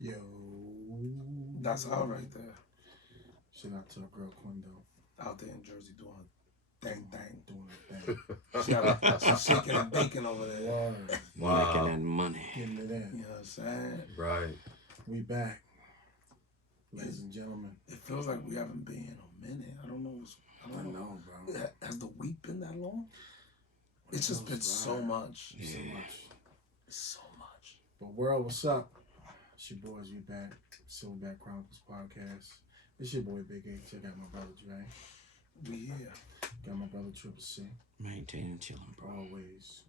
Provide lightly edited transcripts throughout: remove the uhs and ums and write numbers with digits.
Yo. That's her right there. Shout out to our girl Quendo. Out there in Jersey doing her thing. Doing her thing. She's shaking and baking over there. Word. Wow. Making that money. Getting it in. You know what I'm saying? Right. We back. Ladies and gentlemen. It feels like we haven't been in a minute. I don't know. I know, bro. Has the week been that long? It's just been so much. So much. So much. But world, what's up? It's your boys, we back. Silverback Chronicles podcast. It's your boy Big H. I got my brother Dre. We here. Got my brother Triple C. Maintaining chilling, bro. Always.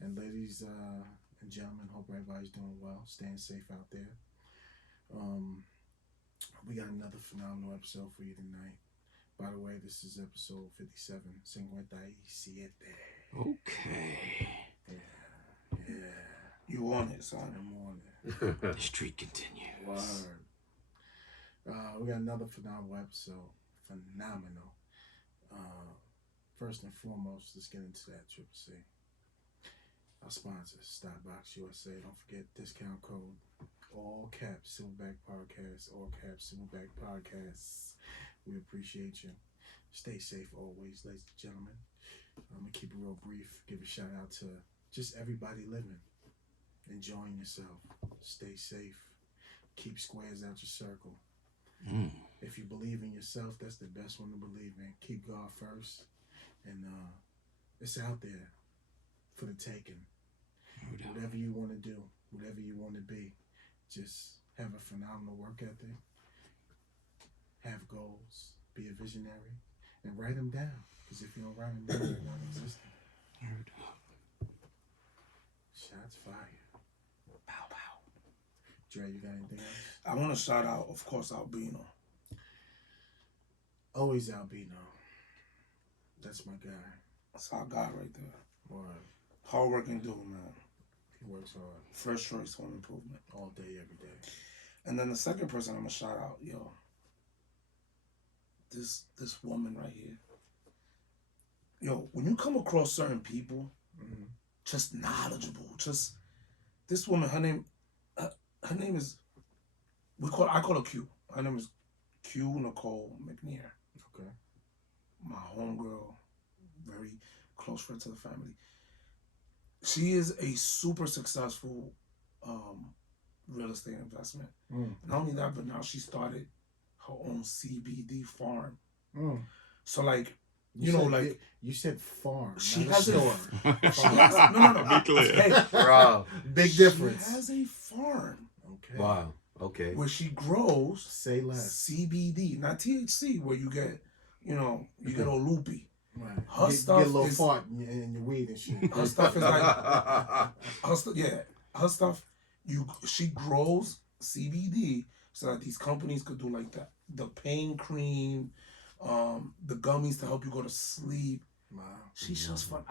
And ladies and gentlemen, hope everybody's doing well, staying safe out there. We got another phenomenal episode for you tonight. By the way, this is episode 57. 57. Okay. Yeah. You on it, son. I'm on it. The streak continues. Word. We got another phenomenal episode. Phenomenal. First and foremost, let's get into that Triple C. Our sponsors, Starbucks USA. Don't forget discount code, all caps, Silverback Podcast, all caps, Silverback Podcasts. We appreciate you. Stay safe always, ladies and gentlemen. I'm going to keep it real brief. Give a shout out to just everybody living. Enjoying yourself. Stay safe. Keep squares out your circle. If you believe in yourself, that's the best one to believe in. Keep God first. And it's out there for the taking. Whatever you want to do, whatever you want to be, just have a phenomenal work ethic. Have goals. Be a visionary. And write them down. Because if you don't write them down, they're not existent. Shots fired. Pow, pow. Dre, you got anything else? I want to shout out, of course, Albino. Always Albino. That's my guy. That's our guy right there. Word. Hard-working dude, man. He works hard. First choice home improvement. All day, every day. And then the second person I'm going to shout out, this woman right here. Yo, when you come across certain people, just knowledgeable, just this woman, her name is, I call her Q. Her name is Q Nicole McNear. Okay. My homegirl, very close friend to the family. She is a super successful real estate investment. Not only that, but now she started her own CBD farm. So like, you said farm. She not has a a store. she has, no. Be clear. Hey, Bro. Big difference. She has a farm. Okay. Wow. Okay. Where she grows Say less. CBD, not THC, where you get, you get all loopy. Right. Her Get stuff a little is fart in your weed and shit. her stuff is like her stuff. She grows CBD so that these companies could do like that. The pain cream, the gummies to help you go to sleep. Wow. She's just fun.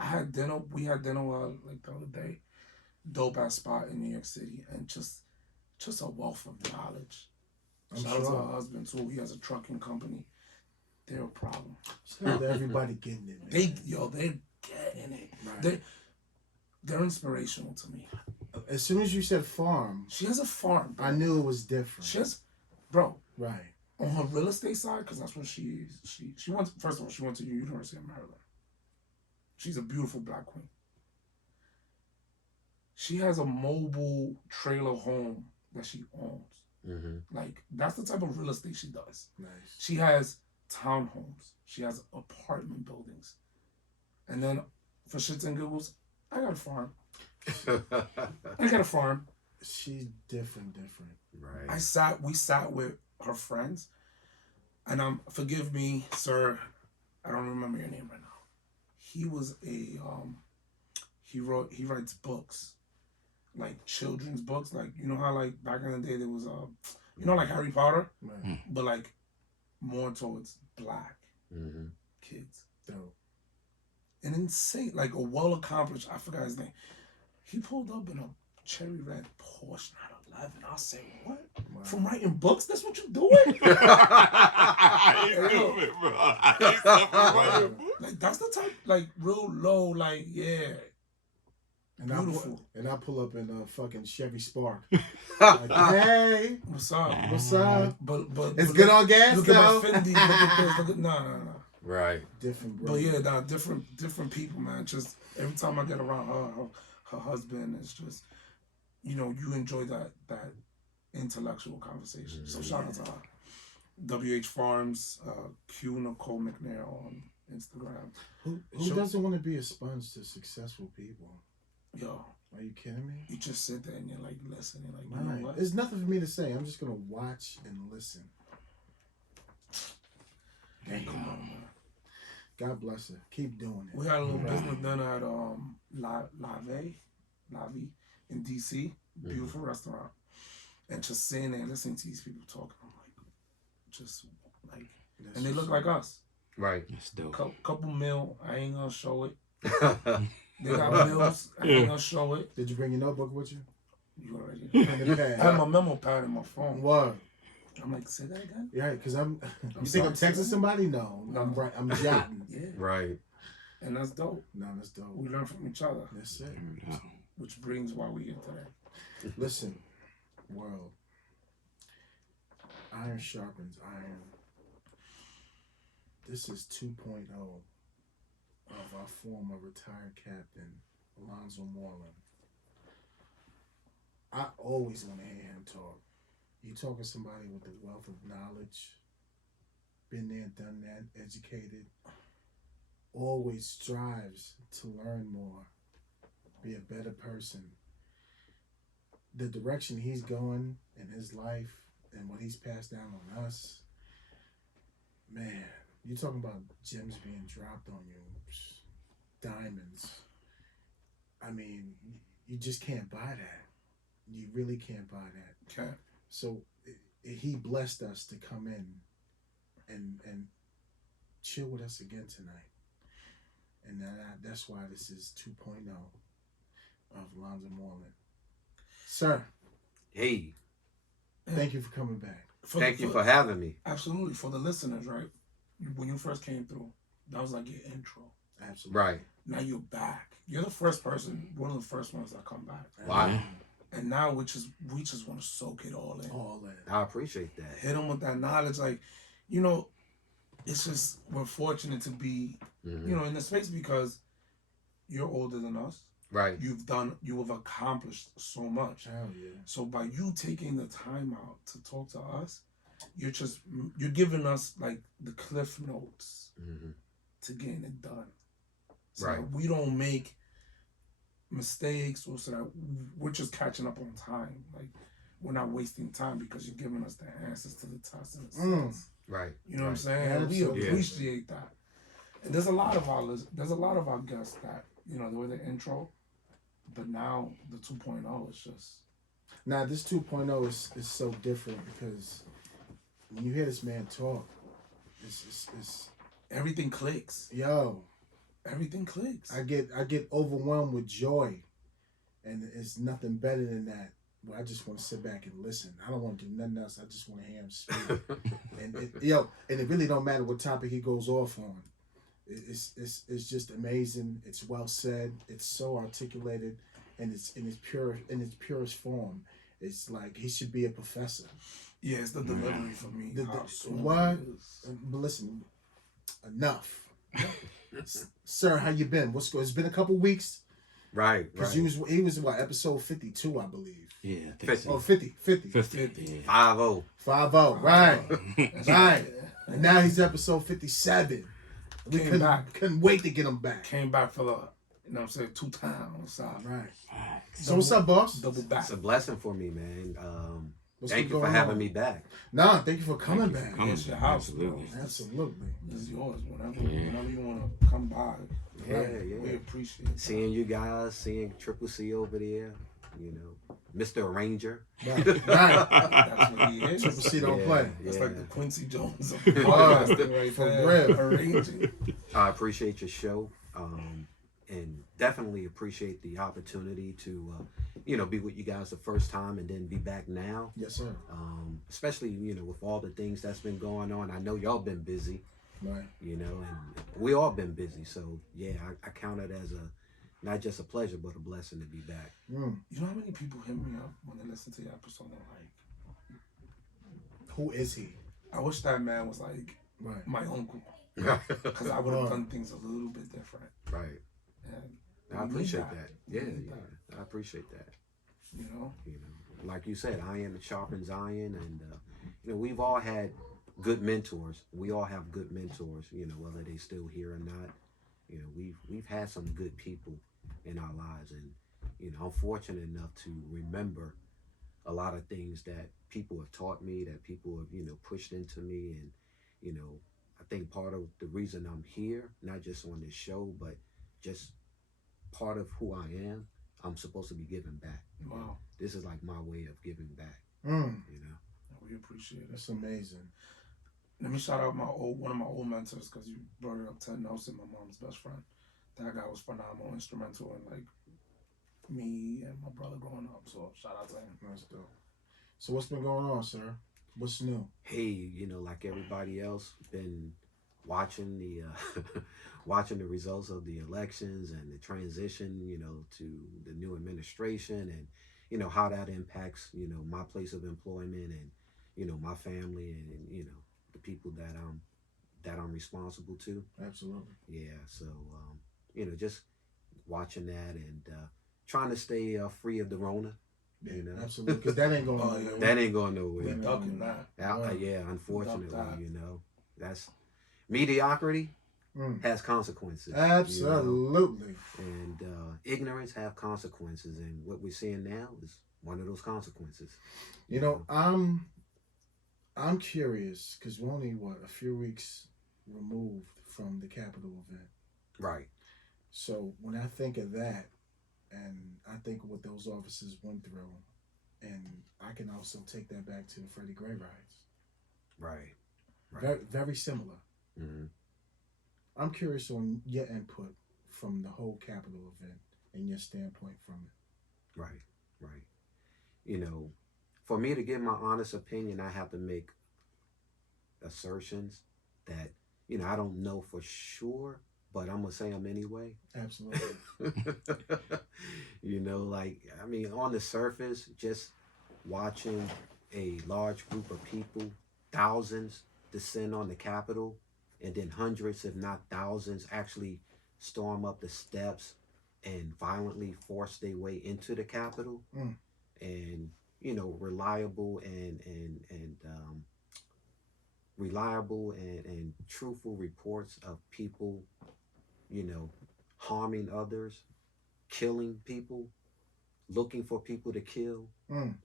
We had dinner like the other day. Dope ass spot in New York City, and just a wealth of knowledge. Shout out to her husband too. He has a trucking company. They're a problem. Shout out to everybody getting it, man. They're getting it. Right. They're inspirational to me. As soon as you said farm, She has a farm. Bro. I knew it was different. She has, bro. Right. On her real estate side, because that's what she is. She went. First of all, she went to the University of Maryland. She's a beautiful black queen. She has a mobile trailer home that she owns. Like, that's the type of real estate she does. Nice. She has townhomes. She has apartment buildings. And then, for shits and giggles, I got a farm. She's different. Right. We sat with her friends, and forgive me, sir, I don't remember your name right now. He was he writes books, like children's books, like, you know how like back in the day there was like Harry Potter, Right. but like more towards black kids. Dope. An insane, like a well accomplished, I forgot his name. He pulled up in a cherry red Porsche 911. I said, what? Wow. From writing books? That's what you doing? Like, that's the type, like, real low, like, yeah. Beautiful. I pull up in a fucking Chevy Spark. Like, hey, What's up? what's up? But It's good on gas look though. at my Fendi. Look at this. Look at no. Right. Different, bro. But yeah, different people, man. Just every time I get around her husband, it's just, you know, you enjoy that intellectual conversation. So shout out to her. WH Farms, Q Nicole McNair on Instagram. Who doesn't want to be a sponge to successful people? Yo, are you kidding me? You just sit there and you're like listening, like, you know what? There's nothing for me to say. I'm just gonna watch and listen. Come on, man. God bless her. Keep doing it. We had a little business dinner at La Vie in DC. Beautiful restaurant. And just sitting there and listening to these people talking, I'm like, just like, That's and they look like us. Right. That's dope. Couple mil. I ain't gonna show it. They got meals. I ain't gonna show it. Did you bring your notebook with you? You already know. Pad. I have my memo pad in my phone. What? I'm like, say that again? Yeah, because you think I'm texting somebody? No. I'm jotting. Yeah. Right. And that's dope. No, that's dope. We learn from each other. That's it. Which brings why we here today. Listen, world. Iron sharpens iron. This is 2.0 of our former retired captain, Alonzo Moreland. I always want to hear him talk. You talking to somebody with a wealth of knowledge, been there, done that, educated, always strives to learn more, be a better person. The direction he's going in his life and what he's passed down on us, man, you talking about gems being dropped on you, diamonds. I mean, you just can't buy that. You really can't buy that. Okay. So he blessed us to come in and chill with us again tonight. And that's why this is 2.0 of Alonzo Moreland. Sir. Hey. Thank you for coming back. Thank you for having me. Absolutely. For the listeners, right? When you first came through, that was like your intro. Absolutely. Right. Now you're back. You're the first person, one of the first ones that come back. Wow. And now we just want to soak it all in. All in. I appreciate that. Hit them with that knowledge. Like, you know, it's just, we're fortunate to be, you know, in this space because you're older than us. Right. You have accomplished so much. Hell yeah. So by you taking the time out to talk to us, you're giving us like the cliff notes to getting it done. So right. that we don't make mistakes, or so that we're just catching up on time. Like, we're not wasting time because you're giving us the answers to the tests and the steps. Right. You know what I'm saying? Absolutely. We appreciate that. And there's a lot of our guests that, you know, the way they intro, but now the 2.0 is just. Now this 2.0 is so different because when you hear this man talk, it's everything clicks. Yo. Everything clicks. I get overwhelmed with joy, and it's nothing better than that. Well, I just want to sit back and listen. I don't want to do nothing else. I just want to hear him speak. And it really don't matter what topic he goes off on. It's just amazing. It's well said. It's so articulated, and it's in its purest form. It's like he should be a professor. Yeah, it's the delivery for me. What? But listen, enough. Sir, how you been? What's good? It's been a couple weeks. Right. Because he was what, episode 52, I believe. Yeah, I think so. Oh, 50. 50. 5-0. 5-0, right. Right. And now he's episode 57. We couldn't wait to get him back. Came back for the, you know what I'm saying, 2 times. Right. So what's up, boss? Double back. It's a blessing for me, man. What's thank you for having me back. Nah, thank you for coming back. It's your house, Absolutely. bro. Absolutely. It's yours. Whenever you want to come by. Yeah. We appreciate it. Seeing you guys, seeing Triple C over there, you know, Mr. Arranger. Right. That's what he is. Triple C don't play. That's like the Quincy Jones of Oh, podcasting right for there. real. Arranging. I appreciate your show, and definitely appreciate the opportunity to, you know, be with you guys the first time and then be back now. Yes, sir. Especially, you know, with all the things that's been going on. I know y'all been busy. Right. You know, and we all been busy. So yeah, I count it as not just a pleasure, but a blessing to be back. Mm. You know how many people hit me up when they listen to your episode and like, Who is he? I wish that man was like Right. my uncle, Right. because I would have done things a little bit different. And I we appreciate need that. We Yeah, need yeah. that, I appreciate that. you know. Like you said, iron sharpens iron, and we've all had good mentors. We all have good mentors. Whether they still here or not. We've had some good people in our lives, and I'm fortunate enough to remember a lot of things that people have taught me, that people have pushed into me, and I think part of the reason I'm here, not just on this show, but just part of who I am, I'm supposed to be giving back. Wow. This is like my way of giving back. Mm. We appreciate it. That's amazing. Let me shout out one of my old mentors, because you brought it up, Ted Nelson, my mom's best friend. That guy was phenomenal, instrumental in like me and my brother growing up. So shout out to him. That's dope. So what's been going on, sir? What's new? Hey, like everybody else, been watching the watching the results of the elections and the transition, to the new administration, and how that impacts, my place of employment, and my family, and the people that I'm responsible to. Absolutely. Yeah, so just watching that and trying to stay free of the Rona. Yeah, absolutely. Because that ain't going nowhere. That ain't going nowhere. We ducking that. Yeah, unfortunately, that's mediocrity has consequences. Absolutely. And ignorance have consequences, and what we're seeing now is one of those consequences. I'm curious because we're only a few weeks removed from the Capitol event. Right. So when I think of that, and I think of what those officers went through, and I can also take that back to the Freddie Gray riots. Right. Very, very similar. Mm-hmm. I'm curious on your input from the whole Capitol event and your standpoint from it. Right. For me to give my honest opinion, I have to make assertions that, I don't know for sure, but I'm going to say them anyway. Absolutely. On the surface, just watching a large group of people, thousands, descend on the Capitol, and then hundreds, if not thousands, actually storm up the steps and violently force their way into the Capitol. And, reliable and truthful reports of people, harming others, killing people, looking for people to kill,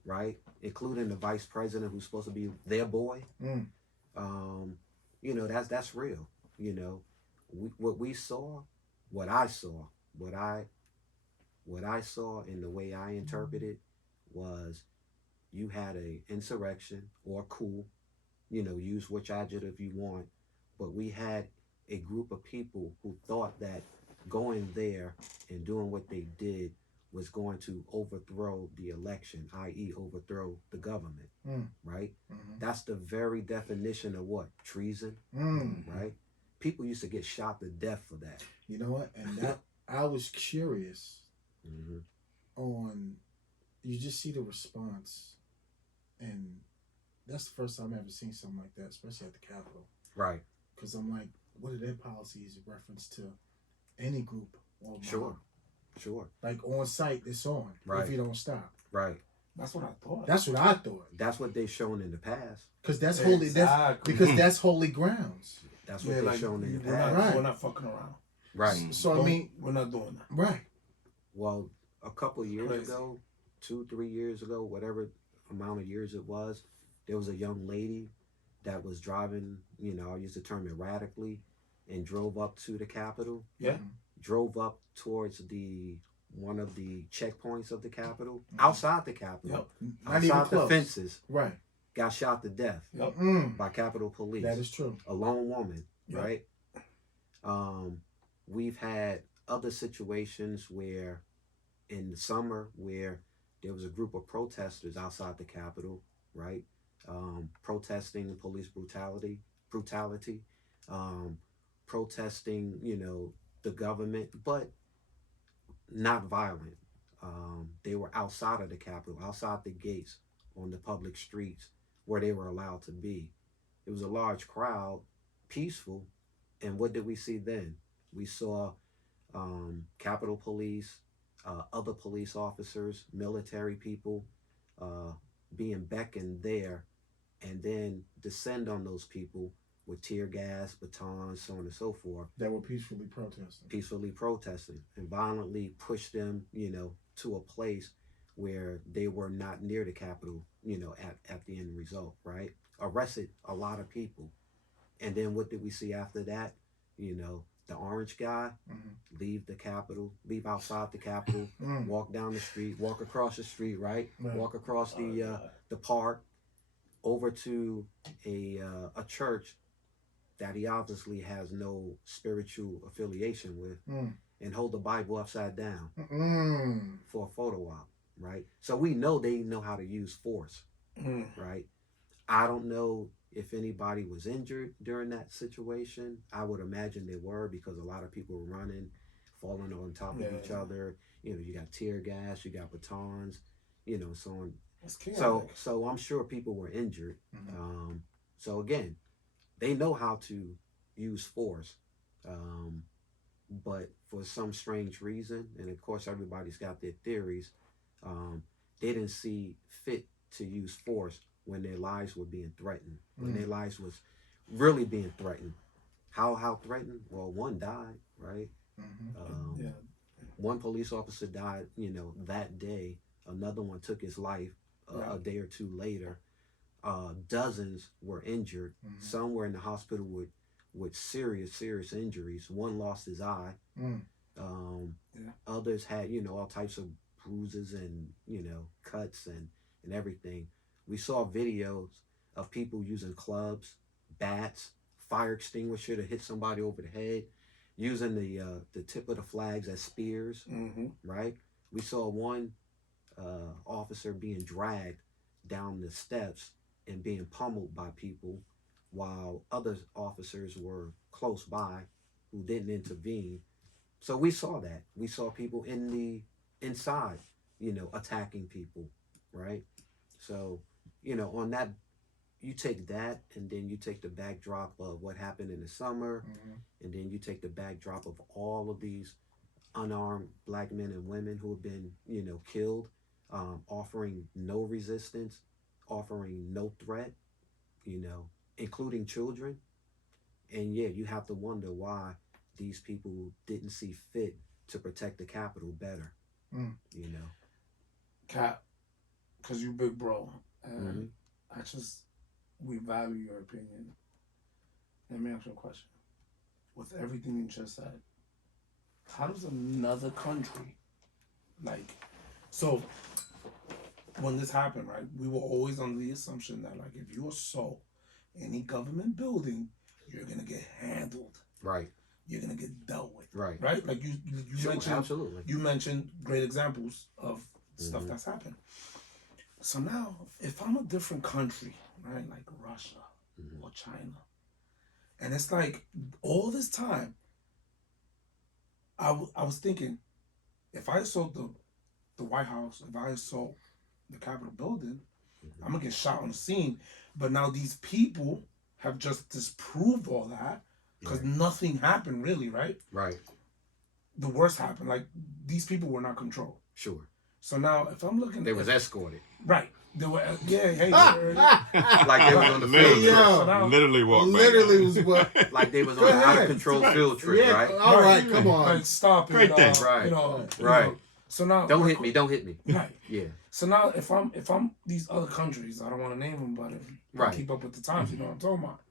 right? Including the vice president who's supposed to be their boy. That's real. What I saw and the way I interpreted was you had a insurrection or coup, use which adjective you want, but we had a group of people who thought that going there and doing what they did was going to overthrow the election, i.e. overthrow the government, right? That's the very definition of what? Treason, right? People used to get shot to death for that. You know what? And that I was curious on, you just see the response, and that's the first time I've ever seen something like that, especially at the Capitol. Right. Because I'm like, what are their policies in reference to any group? Or Sure. Like on site, it's on. Right. If you don't stop. Right. That's what I thought. That's what I thought. That's what they've shown in the past. Because that's holy. Because that's holy grounds. That's what they've shown in the past. Right. We're not fucking around. Right. So I mean, we're not doing that. Right. Well, a couple of years ago, 2-3 years ago, whatever amount of years it was, there was a young lady that was driving, I use the term erratically, and drove up to the Capitol. Yeah. Drove up towards one of the checkpoints of the Capitol, outside the Capitol, outside the fences. Right. Got shot to death by Capitol Police. That is true. A lone woman, right? We've had other situations where, in the summer, where there was a group of protesters outside the Capitol, right? Protesting police brutality, protesting, the government. But not violent. They were outside of the Capitol, outside the gates, on the public streets where they were allowed to be. It was a large crowd, peaceful, and what did we see then? We saw Capitol Police, other police officers, military people being beckoned there, and then descend on those people with tear gas, batons, so on and so forth. That were peacefully protesting, And violently push them, to a place where they were not near the Capitol, at the end result, right? Arrested a lot of people. And then what did we see after that? The orange guy leave the Capitol, leave outside the Capitol, walk down the street, walk across the street, right? Walk across the park over to a church that he obviously has no spiritual affiliation with, and hold the Bible upside down for a photo op, right? So we know they know how to use force, right? I don't know if anybody was injured during that situation. I would imagine they were, because a lot of people were running, falling on top of each other. You got tear gas, you got batons, so on. So I'm sure people were injured. So again, they know how to use force, but for some strange reason, and of course everybody's got their theories, they didn't see fit to use force when their lives were being threatened, when their lives was really being threatened. How threatened? Well, one died, right? One police officer died, that day. Another one took his life a day or two later. Dozens were injured. Some were in the hospital with serious injuries. One lost his eye. Others had, all types of bruises and, cuts and everything. We saw videos of people using clubs, bats, fire extinguisher to hit somebody over the head, using the tip of the flags as spears, right? We saw one officer being dragged down the steps and being pummeled by people, while other officers were close by who didn't intervene. So we saw that. We saw people inside, attacking people, right? So, on that, you take that, and then you take the backdrop of what happened in the summer, and then you take the backdrop of all of these unarmed black men and women who have been, killed, offering no resistance, offering no threat, including children. And yeah, you have to wonder why these people didn't see fit to protect the Capitol better, Cap, because you big bro, and we value your opinion. Let me ask you a question. With everything you just said, how does another country, so when this happened, right, we were always under the assumption that, if you assault any government building, you're going to get handled. Right. You're going to get dealt with. Right. Right? Like you mentioned, absolutely. You mentioned great examples of stuff that's happened. So now, if I'm a different country, right, like Russia or China, and it's like all this time, I was thinking, if I assault the White House, if I assault the Capitol building, I'm going to get shot on the scene. But now these people have just disproved all that, because nothing happened really, right? Right. The worst happened. Like, these people were not controlled. Sure. So now, if I'm looking... They was escorted. Right. They were, like they was on the field trip. So literally walked back. Literally was what? Like they was on an out-of-control field trip, right? All right, come on. Like, stop it. Right there. Right. So now... Don't hit me. Right. Yeah. So now, if I'm these other countries, I don't want to name them, but if I keep up with the times, you know what I'm talking about.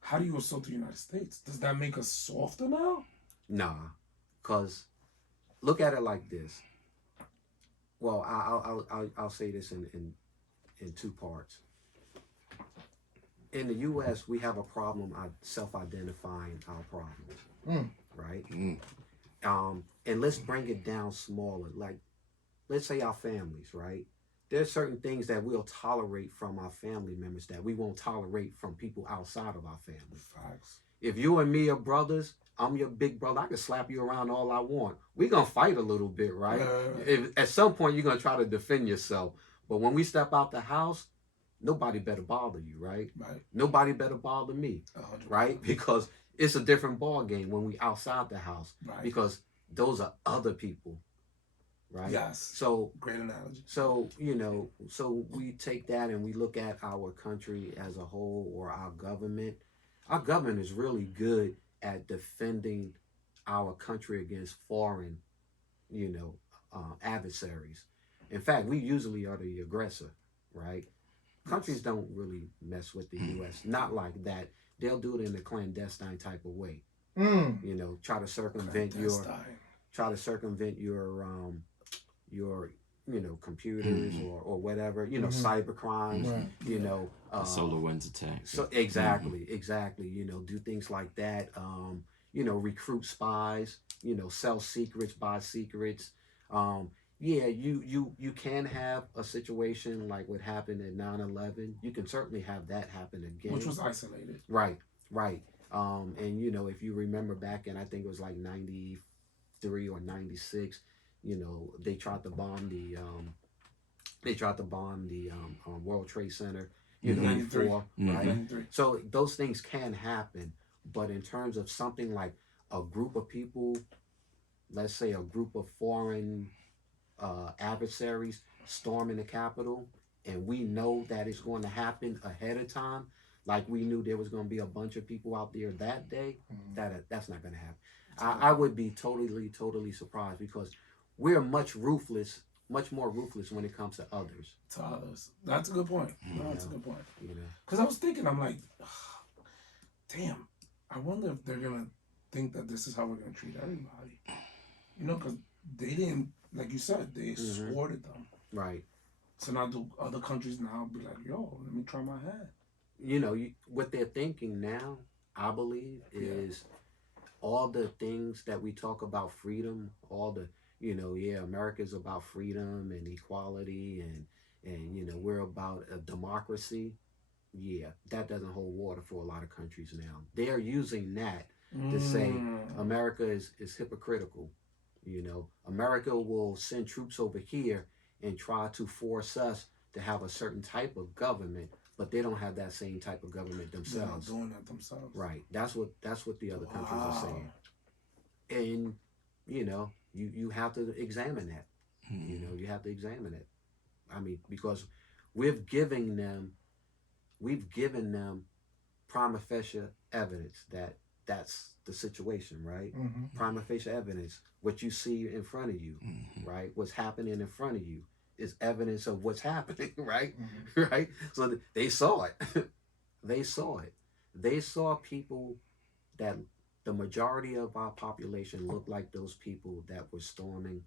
How do you assault the United States? Does that make us softer now? Nah, because look at it like this. Well, I'll say this in two parts. In the U.S., we have a problem self-identifying our problems, right? And let's bring it down smaller. Like, let's say our families, right? There's certain things that we'll tolerate from our family members that we won't tolerate from people outside of our family. Facts. If you and me are brothers, I'm your big brother. I can slap you around all I want. We're going to fight a little bit, right? At some point, you're going to try to defend yourself. But when we step out the house, nobody better bother you, right? Right. Nobody better bother me, 100%. right? Because it's a different ball game when we outside the house. Right. Because those are other people, right? Yes. So great analogy. So, you know, so we take that and we look at our country as a whole, or our government. Our government is really good at defending our country against foreign, you know, adversaries. In fact, we usually are the aggressor, right? Countries don't really mess with the U.S. Not like that. They'll do it in a clandestine type of way. You know, try to circumvent your you know, computers or whatever, you know, cyber crimes, Right. you know, SolarWinds attack. So exactly, you know, do things like that. You know, recruit spies, you know, sell secrets, buy secrets. Yeah, you can have a situation like what happened at 9/11. You can certainly have that happen again. Which was isolated. Right. And you know, if you remember back in, I think it was like 93 or 96, you know, they tried to bomb the World Trade Center, you know, 93. before, right? 93. So those things can happen, but in terms of something like a group of people, let's say a group of foreign adversaries storming the Capitol, and we know that it's going to happen ahead of time, like we knew there was going to be a bunch of people out there that day, that's not going to happen. I would be totally surprised, because we're much more ruthless when it comes to others. That's a good point. No, that's a good point. You know, because I was thinking, I'm like, damn, I wonder if they're gonna think that this is how we're gonna treat everybody. You know, because they didn't, like you said, they exported them. Right. So now do other countries now be like, yo, let me try my hand? You know, what they're thinking now, I believe, is all the things that we talk about, freedom, all the, you know, America's about freedom and equality, and you know, we're about a democracy. Yeah, that doesn't hold water for a lot of countries now. They're using that to say America is hypocritical. You know, America will send troops over here and try to force us to have a certain type of government, but they don't have that same type of government themselves. They're not doing that themselves. Right. That's what the other countries are saying. And you know, you have to examine that. You know, you have to examine it. I mean, because we've given them prima facie evidence that that's the situation, right? Prima facie evidence, what you see in front of you, right? What's happening in front of you is evidence of what's happening, right? Right? So they saw it. They saw people that the majority of our population looked like those people that were storming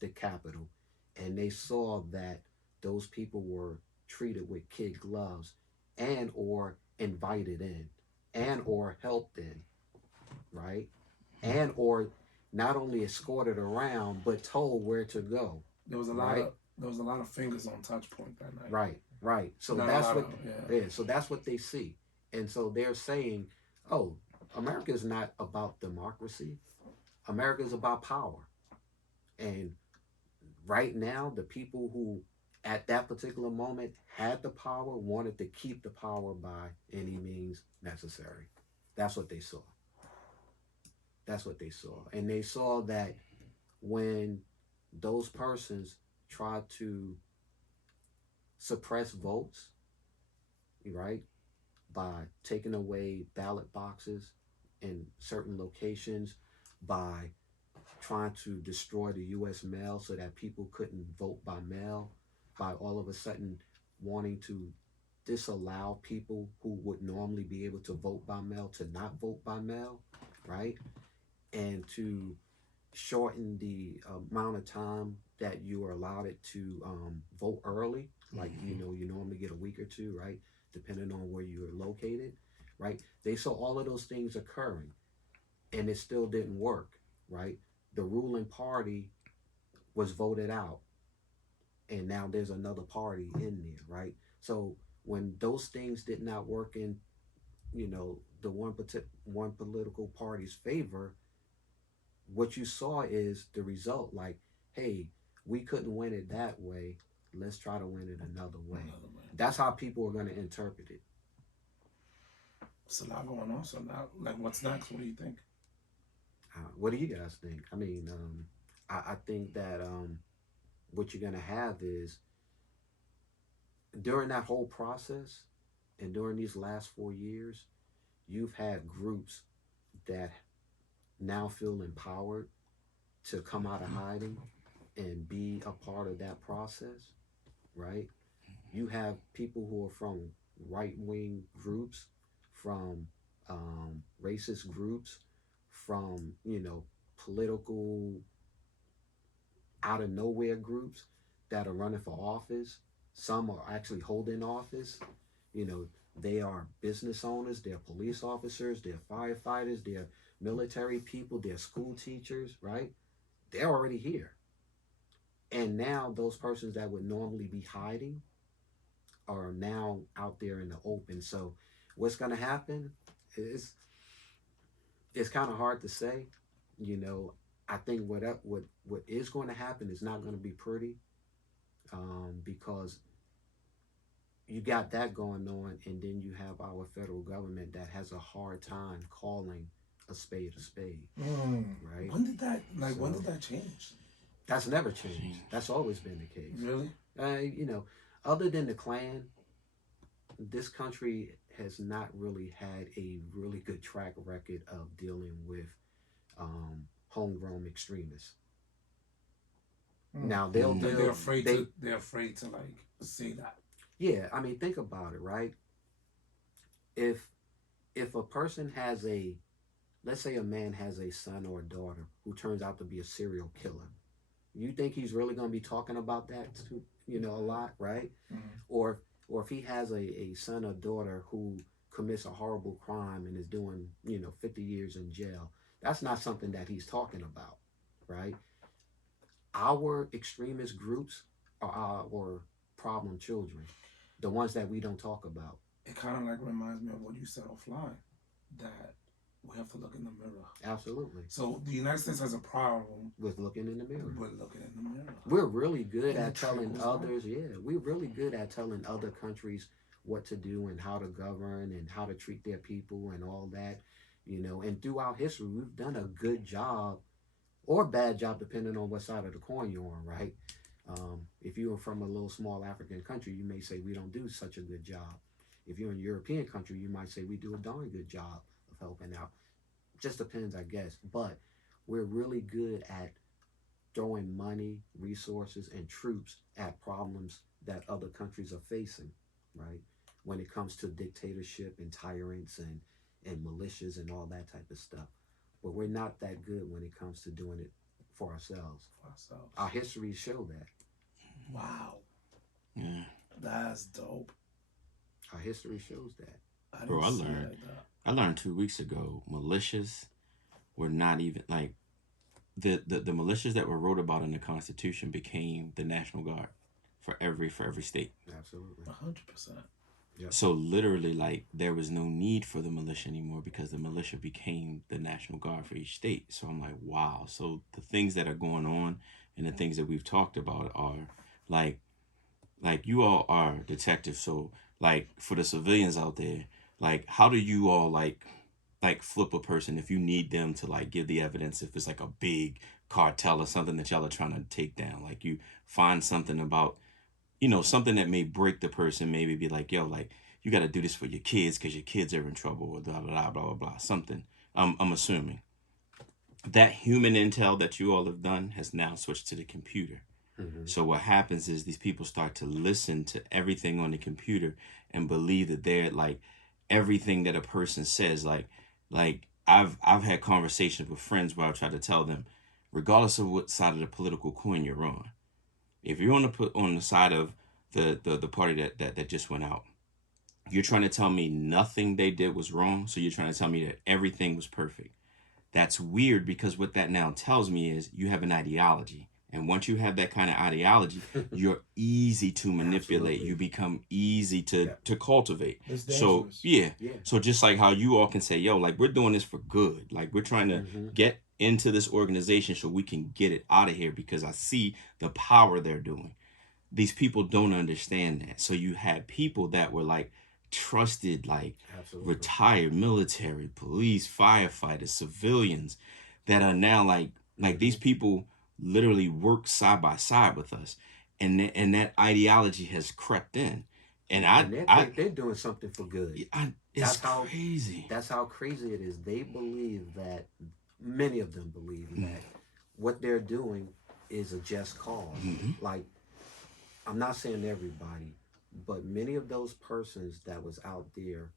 the Capitol. And they saw that those people were treated with kid gloves and or invited in and or helped in, right? And or not only escorted around, but told where to go. There was a lot of fingers on touch point that night. Right. So so that's what they see. And so they're saying, oh, America is not about democracy. America is about power. And right now, the people who at that particular moment had the power wanted to keep the power by any means necessary. That's what they saw. And they saw that when those persons tried to suppress votes, right, by taking away ballot boxes in certain locations, by trying to destroy the U.S. mail so that people couldn't vote by mail, by all of a sudden wanting to disallow people who would normally be able to vote by mail to not vote by mail, right? And to shorten the amount of time that you are allowed it to vote early, like, you know, you normally get a week or two, right? Depending on where you're located, right? They saw all of those things occurring, and it still didn't work, right? The ruling party was voted out, and now there's another party in there, right? So when those things did not work in the one political party's favor, what you saw is the result. Like, hey, we couldn't win it that way. Let's try to win it another way. That's how people are going to interpret it. It's a lot going on. So now, like, what's next? What do you think? What do you guys think? I mean, I think that what you're going to have is during that whole process and during these last 4 years, you've had groups that now feel empowered to come out of hiding and be a part of that process, right? You have people who are from right-wing groups, from racist groups, from, political out of nowhere groups that are running for office. Some are actually holding office. They are business owners, they're police officers, they're firefighters, they're military people, they're school teachers, right? They're already here. And now those persons that would normally be hiding are now out there in the open. So what's going to happen is it's kind of hard to say. I think what is going to happen is not going to be pretty, because you got that going on, and then you have our federal government that has a hard time calling a spade, right? When did that change? That's never changed. That's always been the case. Really? Other than the Klan, this country has not really had a really good track record of dealing with homegrown extremists. Now they're afraid to like say that. Yeah, I mean, think about it, right? If a person has let's say a man has a son or a daughter who turns out to be a serial killer, you think he's really going to be talking about that, a lot, right? Or if he has a son or daughter who commits a horrible crime and is doing, 50 years in jail, that's not something that he's talking about, right? Our extremist groups are our problem children, the ones that we don't talk about. It kind of like reminds me of what you said offline, that we have to look in the mirror. Absolutely. So the United States has a problem with looking in the mirror. We're really good at telling others. Yeah, we're really good at telling other countries what to do and how to govern and how to treat their people and all that. And throughout history, we've done a good job or bad job, depending on what side of the coin you're on, right? If you are from a little small African country, you may say we don't do such a good job. If you're in a European country, you might say we do a darn good job of helping out. Just depends, I guess. But we're really good at throwing money, resources, and troops at problems that other countries are facing, right? When it comes to dictatorship and tyrants and militias and all that type of stuff. But we're not that good when it comes to doing it for ourselves. Our histories show that. Wow. Yeah. That's dope. Our history shows that. Bro, I learned 2 weeks ago, militias were not even like the militias that were wrote about in the Constitution became the National Guard for every state. Absolutely. 100%. Yep. So literally, like, there was no need for the militia anymore because the militia became the National Guard for each state. So I'm like, wow. So the things that are going on and the things that we've talked about are like you all are detectives. So like for the civilians out there, like how do you all like flip a person if you need them to like give the evidence, if it's like a big cartel or something that y'all are trying to take down? Like you find something about, something that may break the person, maybe be like, yo, like, you got to do this for your kids because your kids are in trouble or blah, blah, blah, blah, blah, something. I'm assuming. That human intel that you all have done has now switched to the computer. Mm-hmm. So what happens is these people start to listen to everything on the computer and believe that they're like everything that a person says. Like I've had conversations with friends where I try to tell them, regardless of what side of the political coin you're on, if you're on the side of the party that just went out, you're trying to tell me nothing they did was wrong. So you're trying to tell me that everything was perfect. That's weird, because what that now tells me is you have an ideology. And once you have that kind of ideology, you're easy to manipulate. Absolutely. You become easy to cultivate. It's So dangerous. yeah. Yeah. So just like how you all can say, yo, like we're doing this for good. Like we're trying to get into this organization so we can get it out of here because I see the power they're doing. These people don't understand that. So you had people that were like trusted, like Absolutely. retired military, police, firefighters, civilians that are now like these people literally work side by side with us, and that ideology has crept in, and they're doing something for good. It's crazy. That's how crazy it is. They believe that, many of them believe that what they're doing is a just cause. Like, I'm not saying everybody, but many of those persons that was out there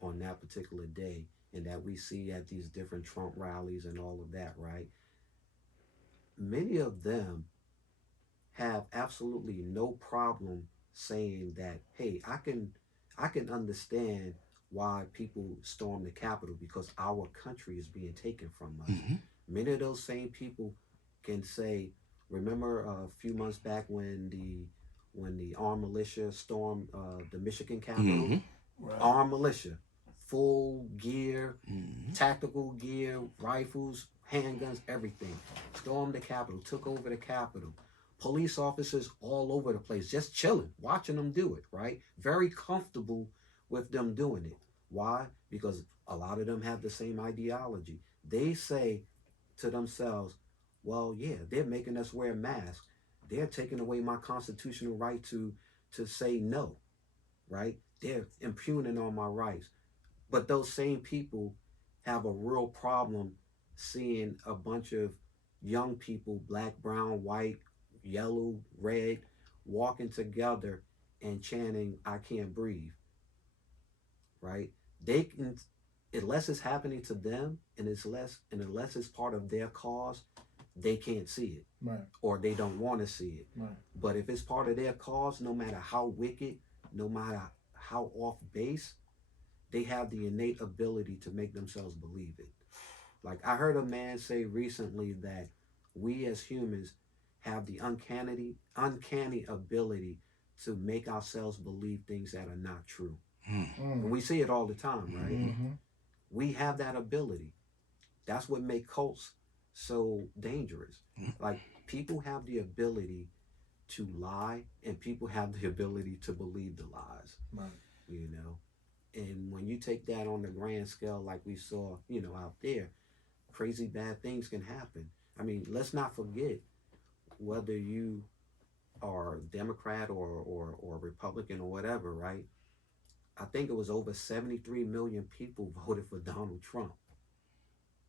on that particular day and that we see at these different Trump rallies and all of that, right? Many of them have absolutely no problem saying that, hey, I can understand why people storm the Capitol because our country is being taken from us. Many of those same people can say, remember a few months back when the armed militia stormed the Michigan Capitol? Right. Armed militia, full gear, tactical gear, rifles, handguns, everything. Stormed the Capitol, took over the Capitol. Police officers all over the place, just chilling, watching them do it, right? Very comfortable with them doing it. Why? Because a lot of them have the same ideology. They say to themselves, well, yeah, they're making us wear masks. They're taking away my constitutional right to say no, right? They're impugning on my rights. But those same people have a real problem seeing a bunch of young people, black, brown, white, yellow, red, walking together and chanting, I can't breathe, right? They can, unless it's happening to them and unless it's part of their cause, they can't see it. Right. Or they don't want to see it. Right. But if it's part of their cause, no matter how wicked, no matter how off base, they have the innate ability to make themselves believe it. Like I heard a man say recently that we as humans have the uncanny ability to make ourselves believe things that are not true. And we see it all the time, right? We have that ability. That's what makes cults so dangerous. Like people have the ability to lie and people have the ability to believe the lies. Right. You know? And when you take that on the grand scale like we saw, out there, crazy bad things can happen. I mean, let's not forget whether you are Democrat or Republican or whatever, right? I think it was over 73 million people voted for Donald Trump.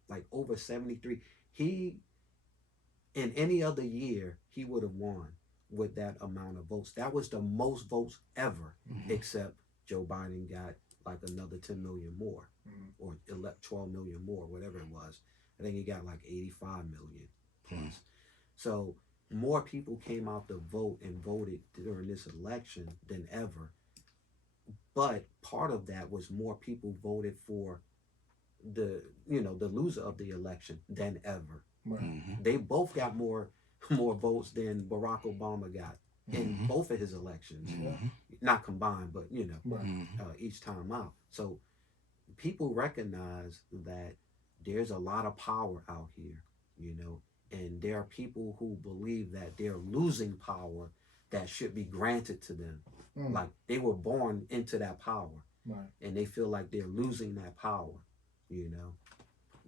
Like over 73. He, in any other year, he would have won with that amount of votes. That was the most votes ever, except Joe Biden got like another 10 million more or 12 million more, whatever it was. I think he got like 85 million plus. So more people came out to vote and voted during this election than ever. But part of that was more people voted for the loser of the election than ever. Right. They both got more votes than Barack Obama got in both of his elections. Not combined, but each time out. So people recognize that there's a lot of power out here, and there are people who believe that they're losing power that should be granted to them. Like they were born into that power. Right. And they feel like they're losing that power.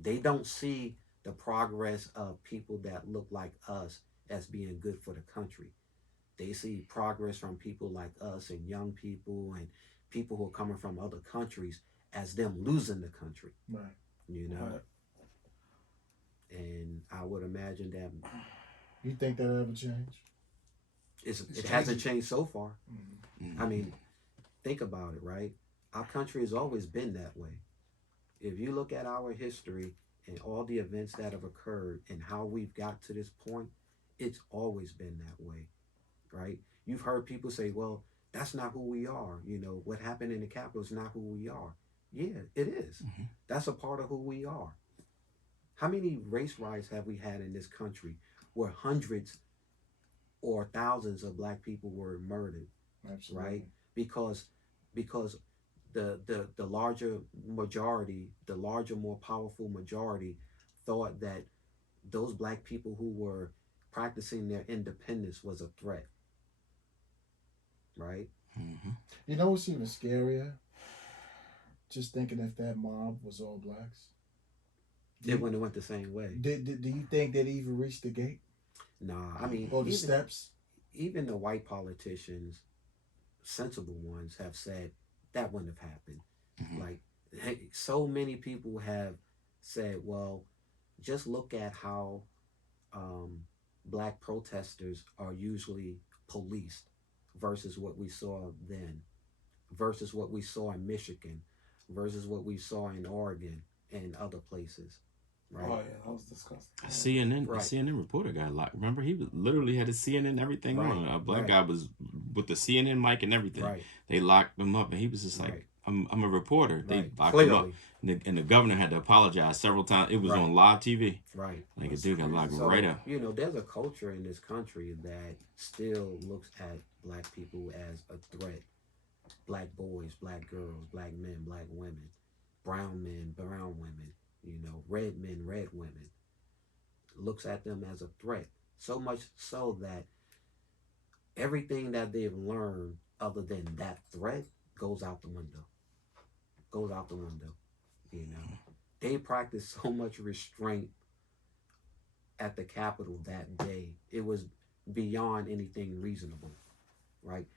They don't see the progress of people that look like us as being good for the country. They see progress from people like us and young people and people who are coming from other countries as them losing the country. Right. Right. And I would imagine that. You think that'll ever change? It hasn't changed so far. I mean, think about it, right? Our country has always been that way. If you look at our history and all the events that have occurred and how we've got to this point, it's always been that way, right? You've heard people say, well, that's not who we are. What happened in the Capitol is not who we are. Yeah, it is. That's a part of who we are. How many race riots have we had in this country where hundreds or thousands of black people were murdered, Absolutely. right? Because the larger majority, the larger, more powerful majority, thought that those black people who were practicing their independence was a threat, right? Mm-hmm. You know what's even scarier? Just thinking if that mob was all blacks. It wouldn't have went the same way. Do you think they'd even reach the gate Nah, I mean, or the steps? even the white politicians, sensible ones, have said that wouldn't have happened. Mm-hmm. Like, so many people have said, well, just look at how black protesters are usually policed versus what we saw then, versus what we saw in Michigan, versus what we saw in Oregon and other places. Right. Oh yeah, that was disgusting. A CNN, Right. a CNN reporter got locked. Remember, he was literally had a CNN everything Right. on. A black Right. guy was with the CNN mic and everything. Right. They locked him up, and he was just like, Right. I'm a reporter." They Right. locked him up, Clearly. and the governor had to apologize several times. It was Right. on live TV. Right. Like That's a dude got locked crazy. So, right up. you know, there's a culture in this country that still looks at black people as a threat. Black boys, black girls, black men, black women, brown men, brown women, you know, red men, red women. Looks at them as a threat. So much so that everything that they've learned other than that threat goes out the window. Goes out the window. You know. They practice so much restraint at the Capitol that day. It was beyond anything reasonable. Right?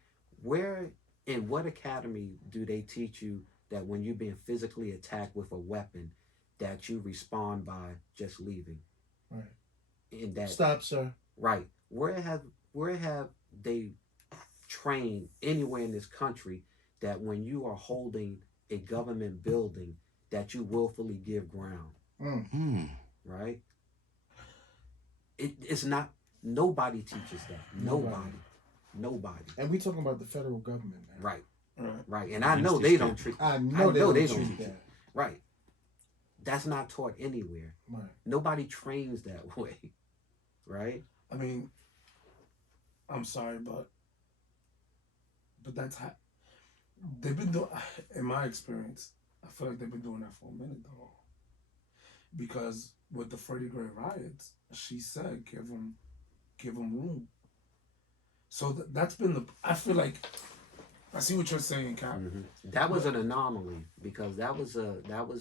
Where in what academy do they teach you that when you're being physically attacked with a weapon that you respond by just leaving? Right. In that Stop, sir. right. Where have they trained anywhere in this country that when you are holding a government building that you willfully give ground? Mm. Right? It's not. Nobody teaches that. Nobody. And we talking about the federal government, man. Right. Right. Right. And I know Mr. they State. don't treat. I know they don't they treat don't that. Right. That's not taught anywhere. Right. Nobody trains that way. Right. I mean, I'm sorry, but that's how they've been doing. In my experience, I feel like they've been doing that for a minute though. Because with the Freddie Gray riots, she said, "Give them room." So that's been the. I feel like I see what you're saying, Cap. Mm-hmm. That was an anomaly because that was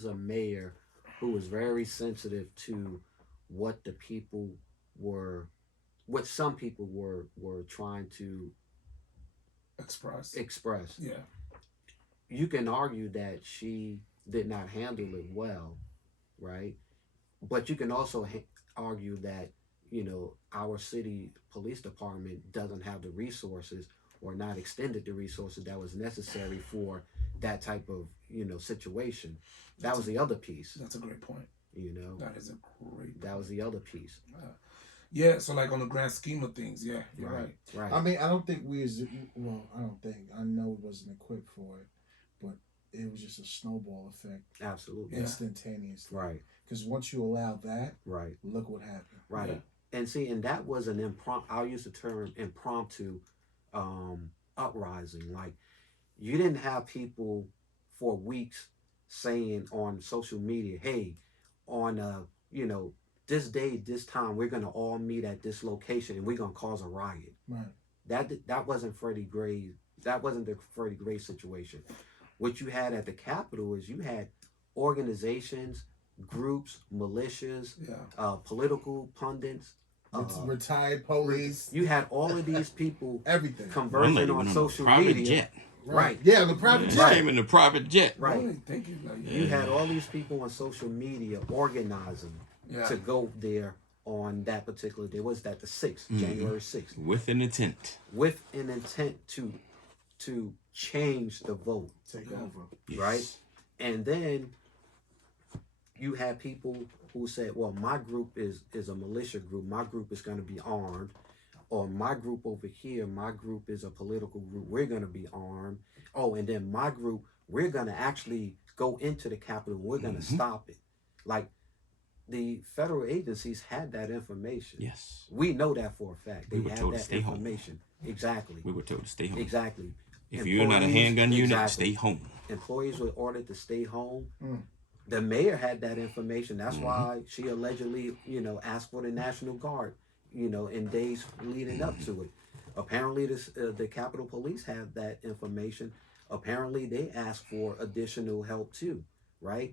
a mayor who was very sensitive to what the people were, what some people were trying to express. Yeah. You can argue that she did not handle it well, right? But you can also argue that, you know, our city police department doesn't have the resources or not extended the resources that was necessary for that type of, you know, situation. That was the other piece. That's a great point. You know, That is a great point. that was the other piece. Yeah, so like on the grand scheme of things, yeah, you're right. Right. I mean, I don't think we as well. I don't think. I know it wasn't equipped for it, but it was just a snowball effect, Absolutely. Yeah. instantaneously. Right. Because once you allow that, Right. look what happened. Right. Yeah. And see, and that was an I'll use the term impromptu uprising. Like, you didn't have people for weeks saying on social media, hey, on you know, this day, this time, we're gonna all meet at this location and we're gonna cause a riot. Right. That wasn't Freddie Gray. That wasn't the Freddie Gray situation. What you had at the Capitol is you had organizations, groups, militias, political pundits, Retired police, you had all of these people everything. One conversing lady on went on a social private media. jet. Right. Yeah, the private She jet. came in a private jet. Right. Really? Thank you. Like, You had all these people on social media organizing yeah. to go there on that particular day. Was that the 6th, January 6th? With an intent. With an intent to change the vote, Take over. right? And then you had people who said, well, my group is a militia group. My group is going to be armed. Or my group over here, my group is a political group. We're going to be armed. Oh, and then my group, we're going to actually go into the Capitol. We're going to stop it. Like, the federal agencies had that information. Yes. We know that for a fact. They We were had told to that stay home. information. Exactly. We were told to stay home. Exactly. If you're not a handgun unit, exactly. stay home. Employees were ordered to stay home. Mm. The mayor had that information. That's why she allegedly, asked for the National Guard, in days leading up to it. Apparently, the Capitol Police have that information. Apparently, they asked for additional help too, right?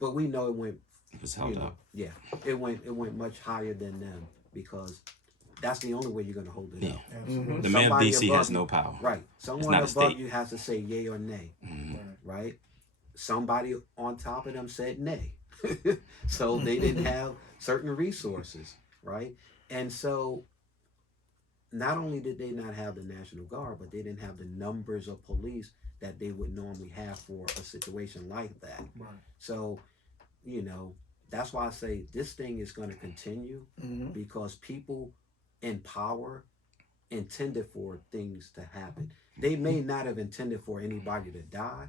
But we know it was held up. Yeah, it went much higher than them because that's the only way you're going to hold it up. Absolutely. The mayor of Somebody DC above has you- no power. Right. Someone not a above state. you has to say yay or nay, Mhm. right? Somebody on top of them said nay. So they didn't have certain resources, right? And so not only did they not have the National Guard, but they didn't have the numbers of police that they would normally have for a situation like that. Right. So, that's why I say this thing is going to continue because people in power intended for things to happen. They may not have intended for anybody to die.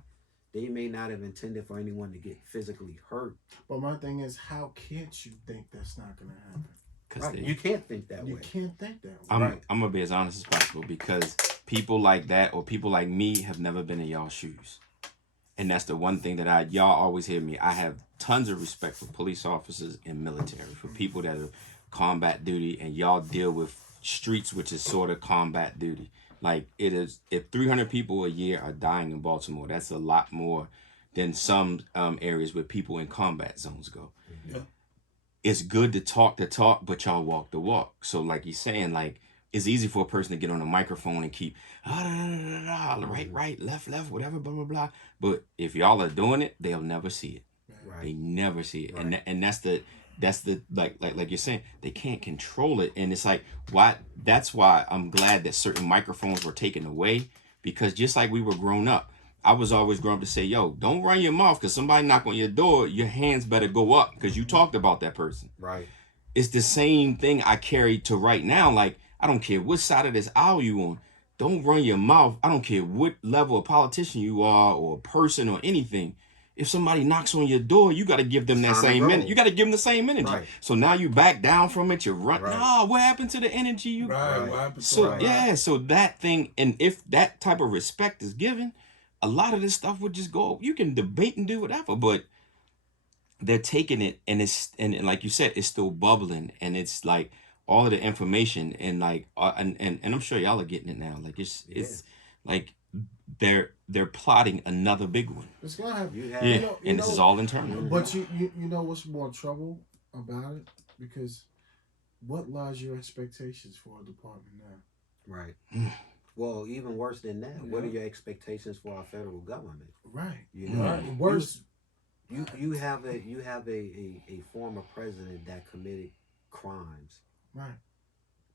They may not have intended for anyone to get physically hurt. But my thing is, how can't you think that's not going to happen? Right. You can't think that You way. can't think that way. I'm Right. I'm gonna be as honest as possible because people like that or people like me have never been in y'all's shoes. And that's the one thing that y'all always hear me. I have tons of respect for police officers and military, for people that are combat duty, and y'all deal with streets, which is sort of combat duty. Like it is, if 300 people a year are dying in Baltimore, that's a lot more than some areas where people in combat zones go. Yeah. It's good to talk, but y'all walk the walk. So like you're saying, like, it's easy for a person to get on a microphone and keep right, left, whatever, blah, blah, blah. But if y'all are doing it, they'll never see it. Right. They never see it. Right. And that's the like you're saying, they can't control it. And it's like, why? That's why I'm glad that certain microphones were taken away, because just like we were grown up, I was always grown up to say, yo, don't run your mouth because somebody knock on your door, your hands better go up because you talked about that person. Right. It's the same thing I carry to right now. Like, I don't care what side of this aisle you on. Don't run your mouth. I don't care what level of politician you are or person or anything. If somebody knocks on your door, you got to give them that same energy. You got to give them the same energy. Right. So now you back down from it. You run. Right. Nah, what happened to the energy? You Right. Right. What happened to So it? yeah, so that thing, and if that type of respect is given, a lot of this stuff would just go. You can debate and do whatever, but they're taking it, and and like you said, it's still bubbling, and it's like all of the information, and like and I'm sure y'all are getting it now. Like it's like they're plotting another big one. It's going to happen. You have Yeah, and this is all internal. But you know what's more trouble about it? Because what lies your expectations for a department now? right. Well, even worse than that, what are your expectations for our federal government? Right. You know, Right. Worse. You have a former president that committed crimes. Right.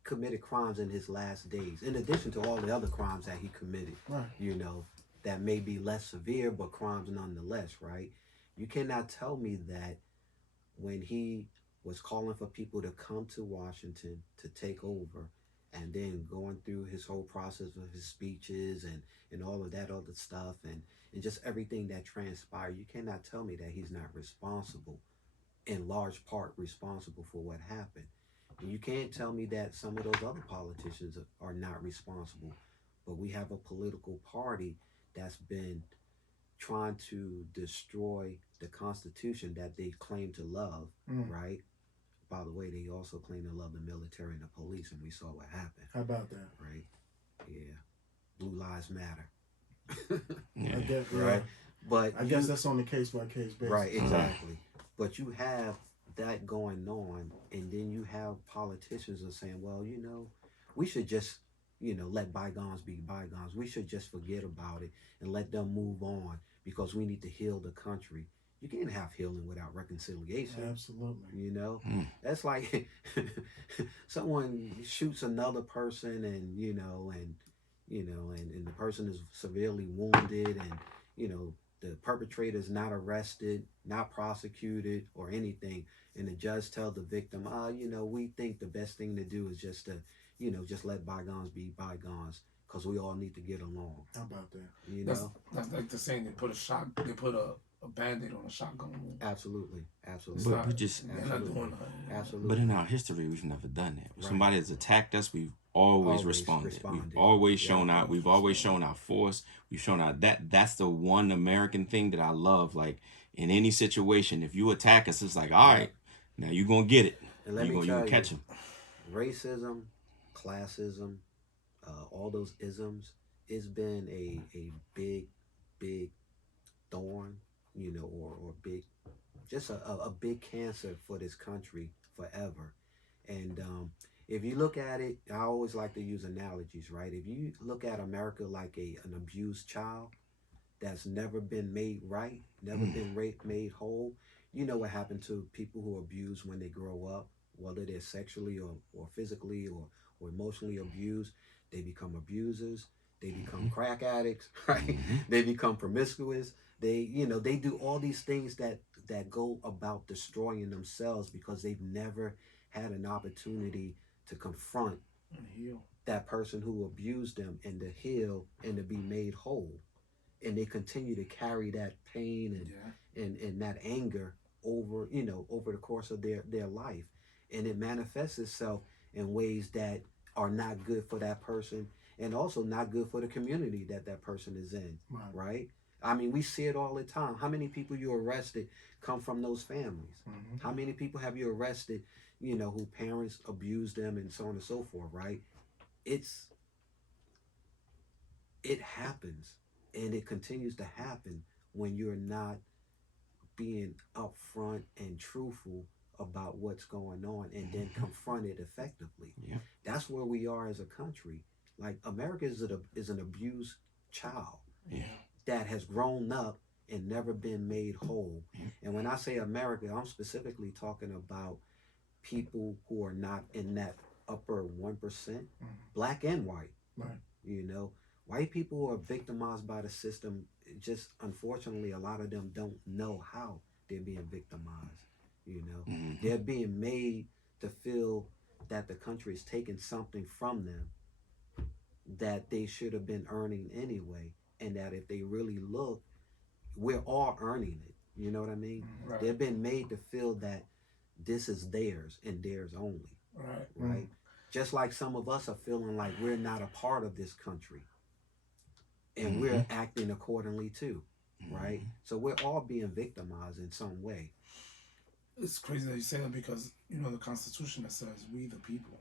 Committed crimes in his last days, in addition to all the other crimes that he committed. Right. That may be less severe, but crimes nonetheless, right? You cannot tell me that when he was calling for people to come to Washington to take over, and then going through his whole process of his speeches and all of that other stuff and just everything that transpired, you cannot tell me that he's not responsible, in large part responsible for what happened. And you can't tell me that some of those other politicians are not responsible. But we have a political party that's been trying to destroy the Constitution that they claim to love, right? By the way, they also claim to love the military and the police, and we saw what happened. How about that? Right? Yeah. Blue lives matter. Yeah. I guess, yeah. Right? But I guess that's on the case by case basis. right, exactly. But you have that going on, and then you have politicians are saying, well, we should just, let bygones be bygones. We should just forget about it and let them move on because we need to heal the country. You can't have healing without reconciliation. Absolutely. That's like someone shoots another person, and and the person is severely wounded, and the perpetrator is not arrested, not prosecuted, or anything, and the judge tells the victim, we think the best thing to do is just to, just let bygones be bygones, because we all need to get along. How about that? That's like the saying. They put a Band-Aid on a shotgun wound. Absolutely. It's Absolutely. not, we just they're not doing nothing. Absolutely. But in our history, we've never done that. When Right. somebody has attacked us, we've always responded. We've always shown Yeah. out. We've always shown our force. We've shown out that's the one American thing that I love. Like in any situation, if you attack us, it's like, all right, now you're gonna get it. And let me You tell gonna you, catch him. racism, classism, all those isms, it's been a big thorn, you know, or big, just a big cancer for this country forever. And if you look at it, I always like to use analogies, right? If you look at America like an abused child that's never been made right, never been made whole, you know what happened to people who abuse when they grow up, whether they're sexually or physically or emotionally abused, they become abusers, they become crack addicts, right? They become promiscuous. They do all these things that go about destroying themselves because they've never had an opportunity to confront And heal. that person who abused them and to heal and to be made whole. And they continue to carry that pain and that anger over the course of their life. And it manifests itself in ways that are not good for that person and also not good for the community that person is in, right? I mean, we see it all the time. How many people you arrested come from those families? How many people have you arrested, who parents abused them and so on and so forth, right? It happens, and it continues to happen when you're not being upfront and truthful about what's going on and then confront it effectively. Yeah. That's where we are as a country. Like, America is an abused child that has grown up and never been made whole. And when I say America, I'm specifically talking about people who are not in that upper 1%, black and white. Right. White people are victimized by the system. Just unfortunately, a lot of them don't know how they're being victimized. They're being made to feel that the country is taking something from them that they should have been earning anyway, and that if they really look, we're all earning it. You know what I mean? Right. They've been made to feel that this is theirs and theirs only. Right? Just like some of us are feeling like we're not a part of this country, and we're acting accordingly too, right? So we're all being victimized in some way. It's crazy that you say that because the Constitution that says we the people,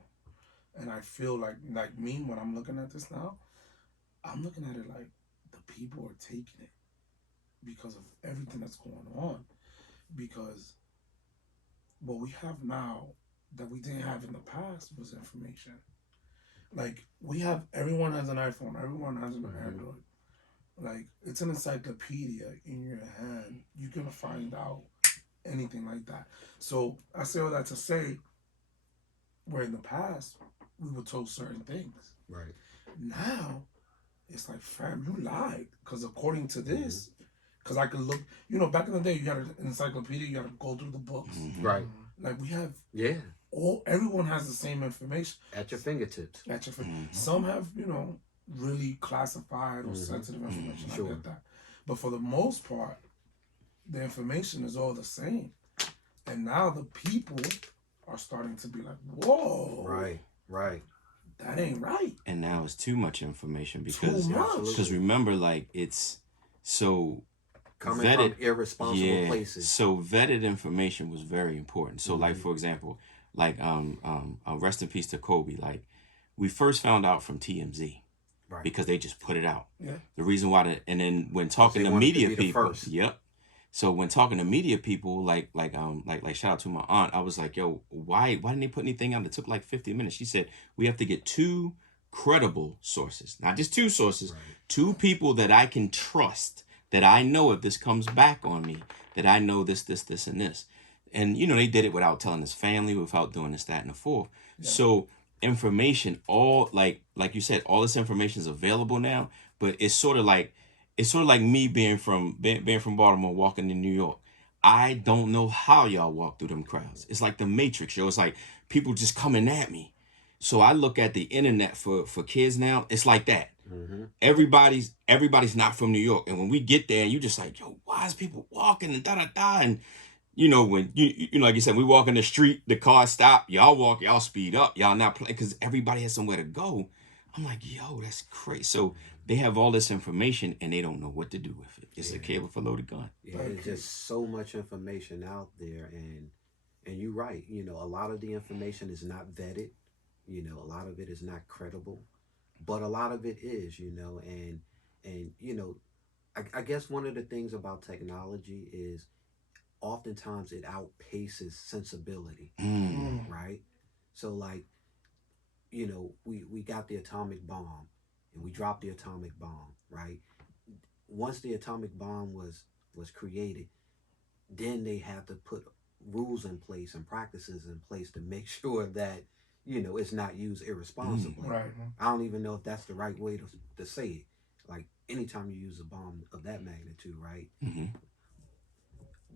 and I feel like me when I'm looking at this now, I'm looking at it like the people are taking it because of everything that's going on. Because what we have now that we didn't have in the past was information. Like, everyone has an iPhone, everyone has an Android. Like, it's an encyclopedia in your hand. You can find out anything like that. So I say all that to say, where in the past we were told certain things. Right. Now it's like, fam, you lied, because according to this, because I could look, back in the day you had an encyclopedia, you had to go through the books. Right. Like, we have everyone has the same information at your fingertips. Some have really classified or sensitive information. I get that, but for the most part, the information is all the same. And now the people are starting to be like, whoa, right, that ain't right. And now it's too much information because too much. Remember, like, it's so coming vetted, from irresponsible places. So vetted information was very important. So like, for example, like rest in peace to Kobe. Like, we first found out from TMZ. Right. Because they just put it out. Yeah. The reason why and then when talking to media people, so when talking to media people, like shout out to my aunt, I was like, yo, why didn't they put anything out that took like 50 minutes? She said, we have to get 2 credible sources, not just 2 sources, 2 people that I can trust, that I know if this comes back on me, that I know this, and this. And, they did it without telling his family, without doing this, that, and the fourth. Yeah. So information, all like you said, all this information is available now, but it's sort of like me being from Baltimore, walking to New York. I don't know how y'all walk through them crowds. It's like the Matrix, yo. It's like people just coming at me. So I look at the internet for kids now. It's like that. Mm-hmm. Everybody's not from New York, and when we get there, you just like, yo, why is people walking and da da da, and when you like you said, we walk in the street, the car stop, y'all walk, y'all speed up, y'all not playing because everybody has somewhere to go. I'm like, yo, that's crazy. So they have all this information and they don't know what to do with it. It's a cable for loaded gun. Yeah, there's just so much information out there, and you're right. A lot of the information is not vetted. A lot of it is not credible, but a lot of it is. And I guess one of the things about technology is oftentimes it outpaces sensibility, right? So like, we got the atomic bomb and we dropped the atomic bomb, right? Once the atomic bomb was created, then they had to put rules in place and practices in place to make sure that it's not used irresponsibly. Right. I don't even know if that's the right way to say it. Like anytime you use a bomb of that magnitude, right? Mm-hmm.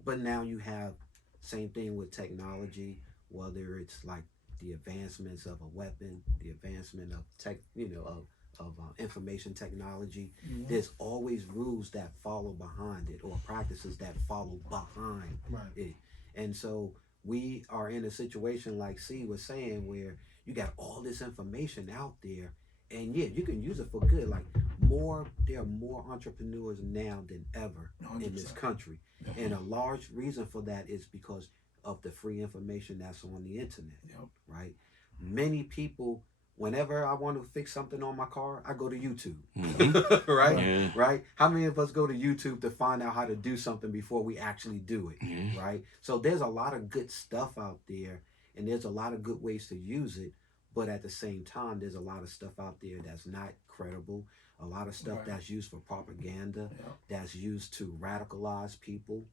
But now you have same thing with technology, whether it's like the advancements of a weapon, the advancement of information technology. Mm-hmm. There's always rules that follow behind it or practices that follow behind it. And so we are in a situation like C was saying where you got all this information out there, and yeah, you can use it for good. Like there are more entrepreneurs now than ever 100%. in this country. And a large reason for that is because of the free information that's on the internet, right? Many people, whenever I want to fix something on my car, I go to YouTube, right? Yeah. Right? How many of us go to YouTube to find out how to do something before we actually do it, right? So there's a lot of good stuff out there, and there's a lot of good ways to use it, but at the same time, there's a lot of stuff out there that's not credible, a lot of stuff that's used for propaganda, that's used to radicalize people,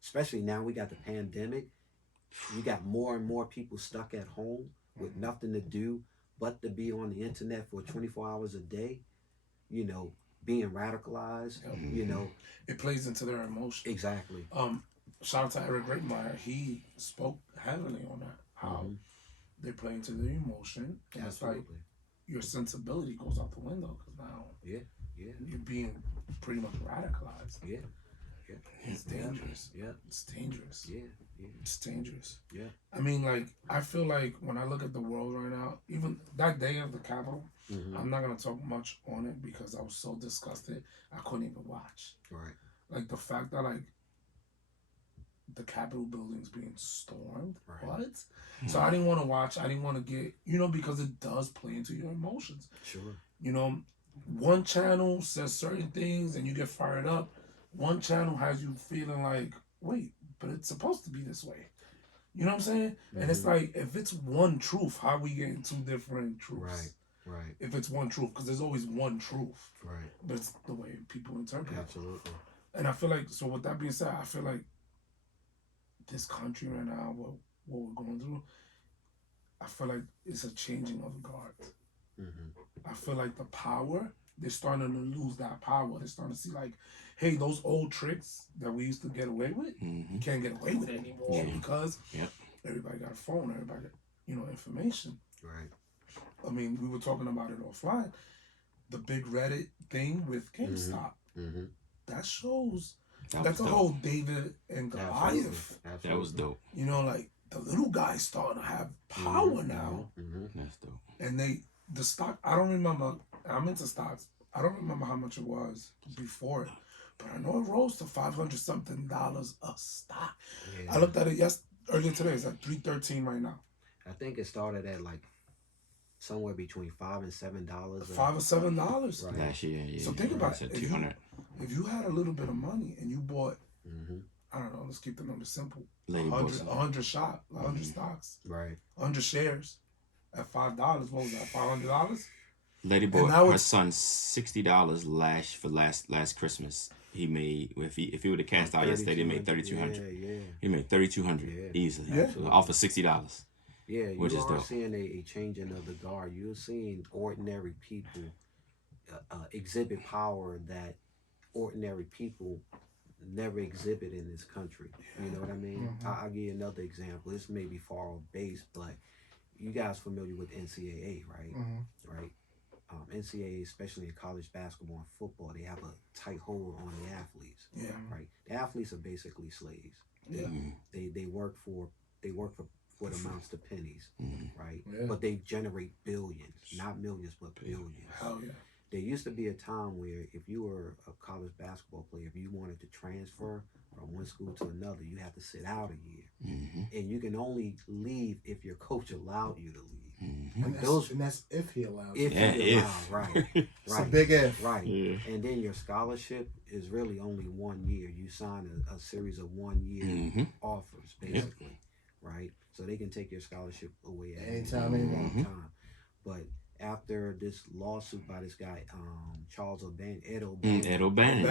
especially now we got the pandemic. You got more and more people stuck at home with nothing to do but to be on the internet for 24 hours a day, being radicalized, It plays into their emotions. Exactly. Shout out to Eric Reitmeyer. He spoke heavily on that, how they play into their emotion. And it's like your sensibility goes out the window because now you're being pretty much radicalized. Yeah. It's dangerous. Yeah. It's dangerous. Yeah. It's dangerous. Yeah. I mean, like, I feel like when I look at the world right now, even that day of the Capitol, I'm not going to talk much on it because I was so disgusted, I couldn't even watch. Right. Like, the fact that, like, the Capitol building's being stormed. Right. What? So I didn't want to watch. I didn't want to get, because it does play into your emotions. Sure. One channel says certain things and you get fired up. One channel has you feeling like, wait, but it's supposed to be this way. You know what I'm saying? And it's like, if it's one truth, how we getting two different truths? Right. If it's one truth, because there's always one truth. Right. But it's the way people interpret it. Absolutely. And I feel like, so with that being said, I feel like this country right now, what we're going through, I feel like it's a changing of the guards. I feel like the power, they're starting to lose that power. They're starting to see like, hey, those old tricks that we used to get away with, you can't get away with it anymore because everybody got a phone, everybody got, information. Right. I mean, we were talking about it offline. The big Reddit thing with GameStop, that shows that's a whole David and Goliath. Absolutely. That was dope. Like the little guy's starting to have power now. That's dope. And the stock, I don't remember, I'm into stocks. I don't remember how much it was before it, but I know it rose to $500-something a stock. Yeah. I looked at it earlier today. It's at $313 right now. I think it started at like somewhere between $5 and $7. $5 or $7. Right. Last year, yeah. So think about it. If If you had a little bit of money and you bought, I don't know, let's keep the numbers simple. 100 stocks. Right. 100 shares at $5. What was that? $500? Lady bought her son $60 last Christmas. He made if he would have cast out yesterday, they made $3,200. Yeah. He made $3,200 easily. Yeah. So off of $60. Yeah, you which is are dope. seeing a changing of the guard. You're seeing ordinary people exhibit power that ordinary people never exhibit in this country. You know what I mean? I'll give you another example. This may be far off base, but you guys familiar with NCAA, right? Mm-hmm. Right. NCAA, especially in college basketball and football, they have a tight hold on the athletes. Yeah. Right. The athletes are basically slaves. Yeah. They work for what amounts to pennies, right? Yeah. But they generate billions, not millions, but billions. Hell yeah. There used to be a time where if you were a college basketball player, if you wanted to transfer from one school to another, you had to sit out a year. And you can only leave if your coach allowed you to leave. And that's if he allows. If he allows, right. It's a big if. Right. Yeah. And then your scholarship is really only 1 year. You sign a series of 1 year offers, basically. Right? So they can take your scholarship away at Anytime they want. time. But after this lawsuit by this guy, Charles O'Bannon, Ed O'Bannon. Ed O'Bannon.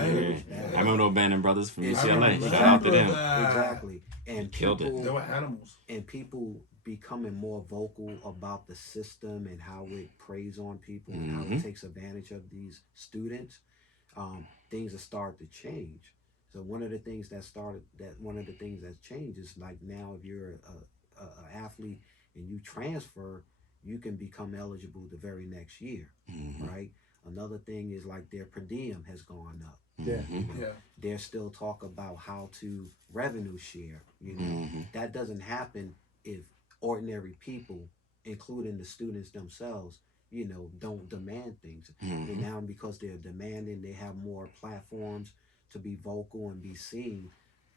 Yeah. I remember the O'Bannon brothers from It's- UCLA. I Shout out to them. Exactly. And Killed it. They were animals. And people becoming more vocal about the system and how it preys on people and how it takes advantage of these students, things have started to change. So one of the things that's changed is like now if you're a athlete and you transfer, you can become eligible the very next year, right? Another thing is like their per diem has gone up. Yeah. Yeah. There's still talk about how to revenue share. You know, that doesn't happen if ordinary people, including the students themselves, you know, don't demand things. And now because they're demanding, they have more platforms to be vocal and be seen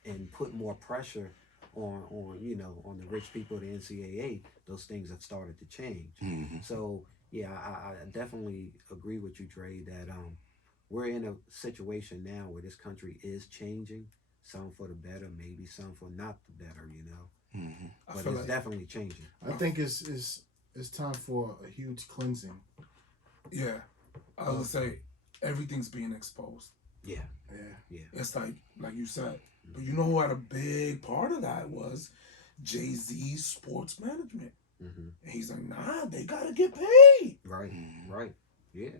and put more pressure on you know, on the rich people of the NCAA. Those things have started to change. So yeah, I definitely agree with you, Dre, that we're in a situation now where this country is changing, some for the better, maybe some for not the better, you know. But it's definitely changing. I think it's time for a huge cleansing. Yeah. I would say everything's being exposed. Yeah. Yeah. It's like you said. But you know who had a big part of that was Jay-Z's sports management. And he's like, nah, they gotta get paid. Right. Yeah.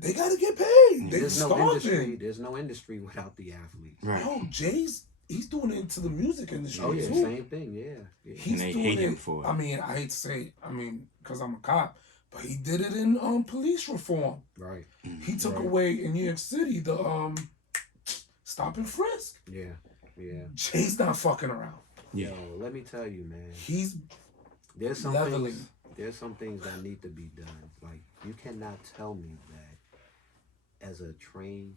They gotta get paid. They There's starving. There's no industry without the athletes. Right. Oh, he's doing it into the music industry Oh yeah, too. same thing. Yeah. He's And they doing hate it. him for it. I mean, I hate to say it, because I'm a cop, but he did it in police reform. Right. He took away in New York City the stop and frisk. Yeah. Jay's not fucking around. Yo, let me tell you, man. He's There's some leveling. things. There's some things that need to be done. Like you cannot tell me that as a trained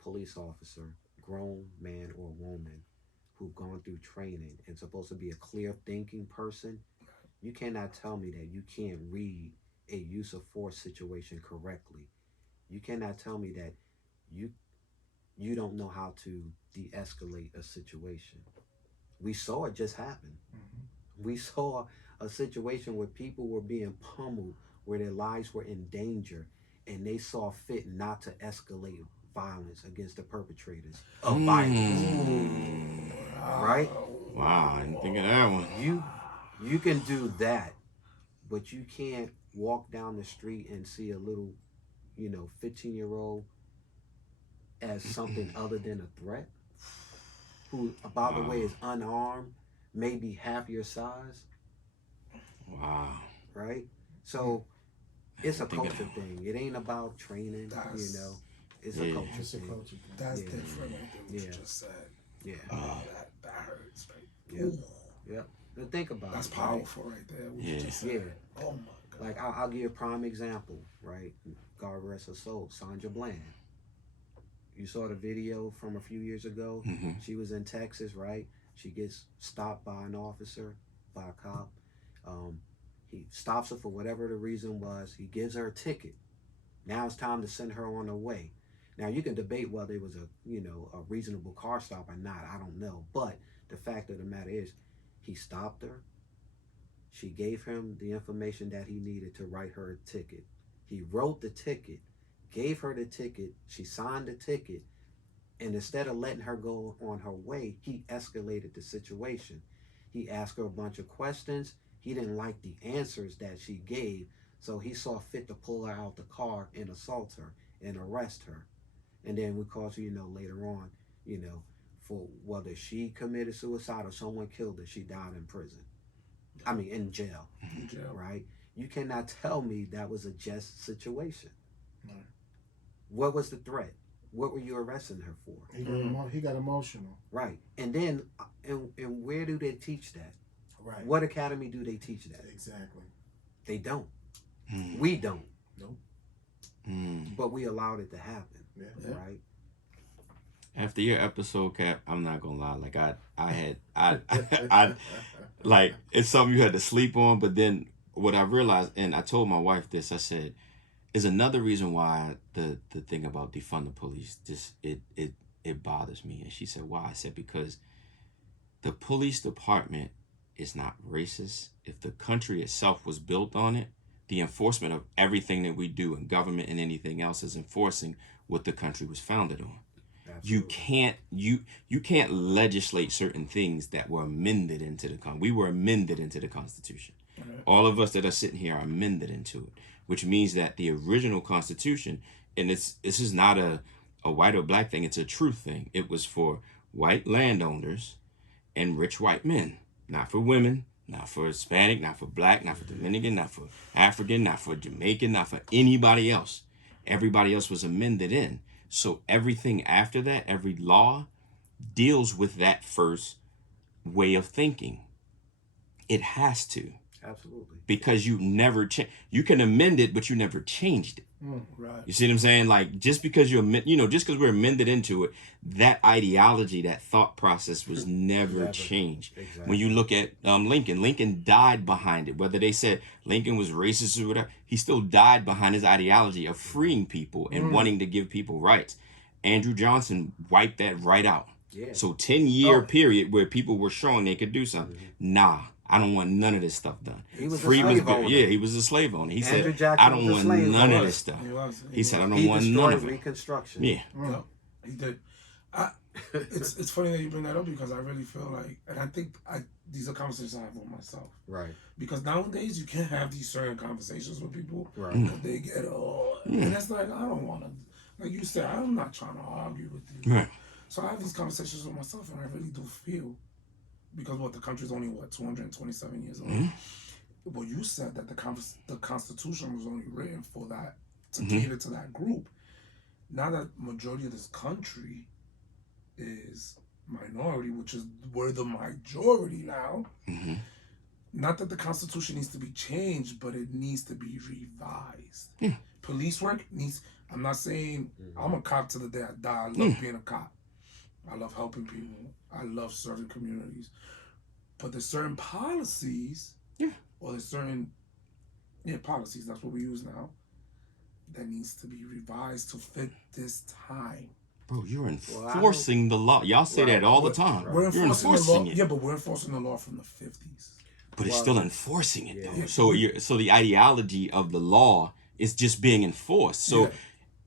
police officer, grown man or woman who've gone through training and supposed to be a clear thinking person, you cannot tell me that you can't read a use of force situation correctly. You cannot tell me that you don't know how to de-escalate a situation. We saw it just happen. We saw a situation where people were being pummeled, where their lives were in danger, and they saw fit not to escalate violence against the perpetrators of violence. Right? Wow, I didn't think of that one. You can do that, but you can't walk down the street and see a little, 15-year-old as something other than a threat, who, by the way, is unarmed, maybe half your size. Wow. Right? So it's a Think of culture that. thing. It ain't about training, It's a culture It's a thing. culture thing. That's Yeah. different right there, what you Yeah. just said. Yeah. That hurts, right? Yeah. Ooh, Yep. Now think about that's it. Right? powerful right there, what you Yeah. just said. Yeah. Oh my God. Like I'll give you a prime example, right? God rest her soul, Sandra Bland. You saw the video from a few years ago. She was in Texas, right? She gets stopped by an officer, by a cop. He stops her for whatever the reason was. He gives her a ticket. Now it's time to send her on her way. Now you can debate whether it was a reasonable car stop or not. I don't know. But the fact of the matter is, he stopped her. She gave him the information that he needed to write her a ticket. He wrote the ticket, gave her the ticket. She signed the ticket. And instead of letting her go on her way, he escalated the situation. He asked her a bunch of questions. He didn't like the answers that she gave, so he saw fit to pull her out the car and assault her and arrest her. And then we called her, later on, for whether she committed suicide or someone killed her, she died in prison. in jail, right? You cannot tell me that was a just situation. Right. What was the threat? What were you arresting her for? He got emotional. Right. And then, and where do they teach that? Right. What academy do they teach that? Exactly. They don't. We don't. Nope. But we allowed it to happen. Yeah. Right. After your episode, Cap, I'm not gonna lie. Like I like it's something you had to sleep on. But then what I realized, and I told my wife this, I said, is another reason why the thing about defund the police just it bothers me. And she said, why? I said, because the police department is not racist. If the country itself was built on it, the enforcement of everything that we do in government and anything else is enforcing what the country was founded on. Absolutely. You can't legislate certain things that were amended into the we were amended into the Constitution. All of us that are sitting here are amended into it, which means that the original Constitution, and this is not a white or black thing, it's a truth thing. It was for white landowners and rich white men, not for women, not for Hispanic, not for black, not for Dominican, not for African, not for Jamaican, not for anybody else. Everybody else was amended in. So everything after that, every law deals with that first way of thinking. It has to. Absolutely. Because you never change. You can amend it, but you never changed it. Right. You see what I'm saying? Like, just because just because we're amended into it, that ideology, that thought process was never changed. Exactly. When you look at Lincoln died behind it. Whether they said Lincoln was racist or whatever, he still died behind his ideology of freeing people and wanting to give people rights. Andrew Johnson wiped that right out. Yeah. So 10-year period where people were showing they could do something. Nah. I don't want none of this stuff done. He was a slave owner. Yeah, he was a slave owner. He Andrew said, Jackson I don't want none of this stuff. He said, I don't want none of it. Reconstruction. Yeah. Yep, he did. It's funny that you bring that up because I really feel like, and I think these are conversations I have with myself. Right. Because nowadays you can't have these certain conversations with people. Right. They get, and it's like, I don't want to, like you said, I'm not trying to argue with you. Right. So I have these conversations with myself and I really do feel, because the country's only 227 years old. Well, you said that the Constitution was only written for that, to cater to that group. Now that majority of this country is minority, which is we're the majority now. Not that the Constitution needs to be changed, but it needs to be revised. Police work needs. I'm not saying I'm a cop to the day I die. I love being a cop. I love helping people. I love serving communities. But there's certain policies, or there's certain policies, that's what we use now, that needs to be revised to fit this time. Bro, you're enforcing the law. Y'all say that all the time. We're enforcing it. Yeah, but we're enforcing the law from the 50s. But it's still enforcing it, though. So the ideology of the law is just being enforced. So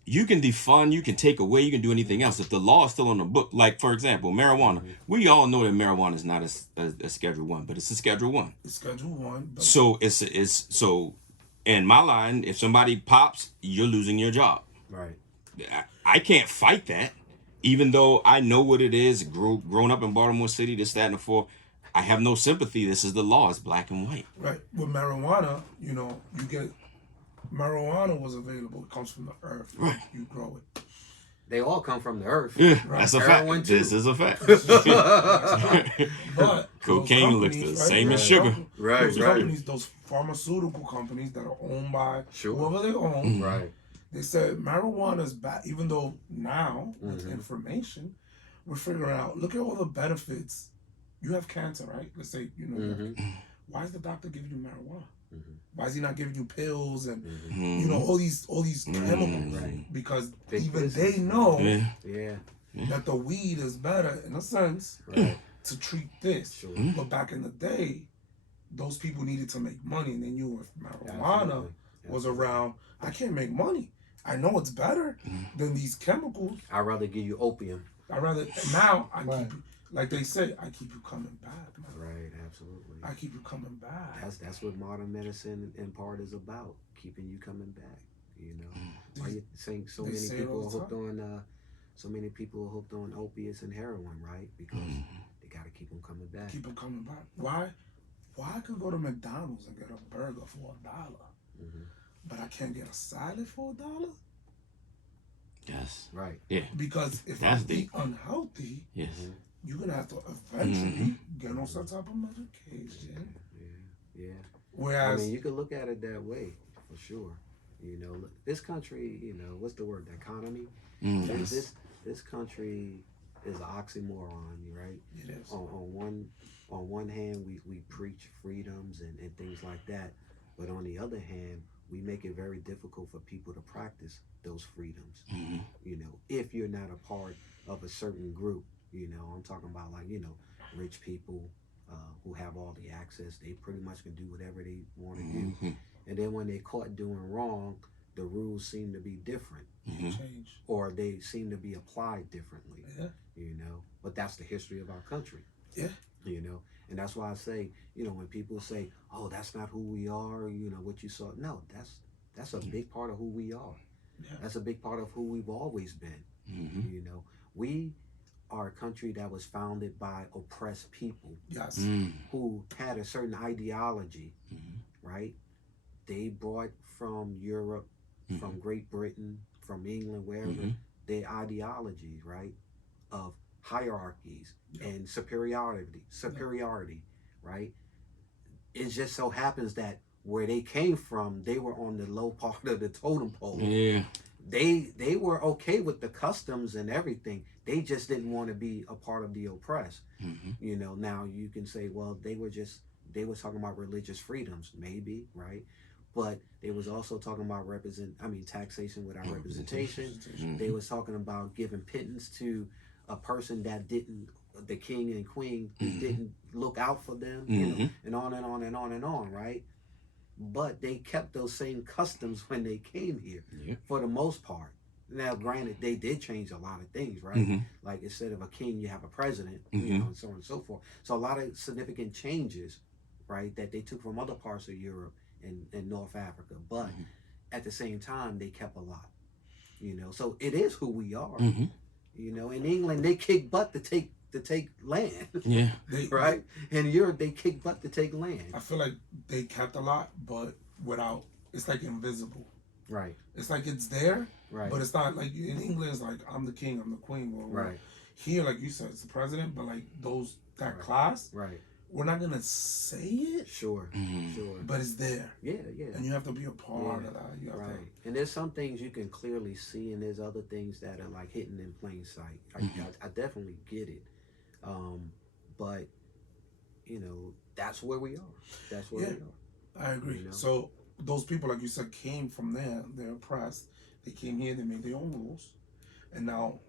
you can defund, you can take away, you can do anything else. If the law is still on the book, like, for example, marijuana. We all know that marijuana is not a Schedule 1, but it's a Schedule 1. It's Schedule 1. So so in my line, if somebody pops, you're losing your job. Right. I can't fight that. Even though I know what it is, grown up in Baltimore City, this, that, and the fourth, I have no sympathy. This is the law. It's black and white. Right. With marijuana, you get... Marijuana was available. It comes from the earth. Right. You grow it. They all come from the earth. Yeah, that's a fact. This is a fact. But cocaine looks the same as sugar. Those companies, those pharmaceutical companies that are owned by whoever they own, right? They said marijuana is bad, even though now with information, we're figuring out. Look at all the benefits. You have cancer, right? Let's say why is the doctor giving you marijuana? Why is he not giving you pills and all these chemicals? Right. Because even they know that the weed is better in a sense to treat this. But back in the day, those people needed to make money, and they knew if marijuana was around, I can't make money. I know it's better than these chemicals. I'd rather give you opium. Now I keep, like they say, I keep you coming back. Man. Right, absolutely. I keep you coming back. That's what modern medicine in part is about, keeping you coming back. Why you saying so many people are hooked on opiates and heroin, right? Because they got to keep them coming back. Keep them coming back. Why? why I could go to McDonald's and get a burger for $1, but I can't get a salad for $1? Yes. Right. Yeah. Because if That's I eat unhealthy, Yes. you're gonna have to eventually get on some type of medication. Yeah. Whereas, I mean, you could look at it that way for sure. You know, this country, you know, what's the word? The economy. Yes. This country is an oxymoron, right? it is. On one hand, we preach freedoms and things like that, but on the other hand, we make it very difficult for people to practice those freedoms. You know, if you're not a part of a certain group, you know, I'm talking about like, you know, rich people who have all the access, they pretty much can do whatever they want to do. And then when they're caught doing wrong, the rules seem to be different, Change. or they seem to be applied differently. Yeah. You know, but that's the history of our country. Yeah. You know, and that's why I say, you know, when people say, "Oh, that's not who we are," you know, what you saw. No, that's a big part of who we are. Yeah. That's a big part of who we've always been. You know, we are a country that was founded by oppressed people Yes. who had a certain ideology, right? They brought from Europe, from Great Britain, from England, wherever, their ideology, right, of hierarchies and superiority, right? It just so happens that where they came from, they were on the low part of the totem pole. Yeah. They were okay with the customs and everything. They just didn't want to be a part of the oppressed. You know, now you can say, well, they were talking about religious freedoms, maybe, right? But they was also talking about taxation without representation. They was talking about giving pittance to a person that the king and queen didn't look out for them, you know, and on and on and on and on, right? But they kept those same customs when they came here, for the most part. Now, granted, they did change a lot of things, right? Like instead of a king, you have a president, you know, and so on and so forth. So a lot of significant changes, right, that they took from other parts of Europe and North Africa. But at the same time, they kept a lot, you know. So it is who we are, you know. In England, they kick butt to take land, right? In Europe, they kick butt to take land. I feel like they kept a lot, but without, it's like invisible. Right. It's like it's there, right, but it's not like in England. It's like I'm the king, I'm the queen. Right. Here, like you said, it's the president, but like that class, right. We're not gonna say it. Sure. But it's there. Yeah. And you have to be a part of that. You have to. And there's some things you can clearly see, and there's other things that are like hidden in plain sight. I definitely get it. But you know, that's where we are. That's where we are. I agree. You know? So those people, like you said, came from there. They're oppressed. They came here. They made their own rules, and now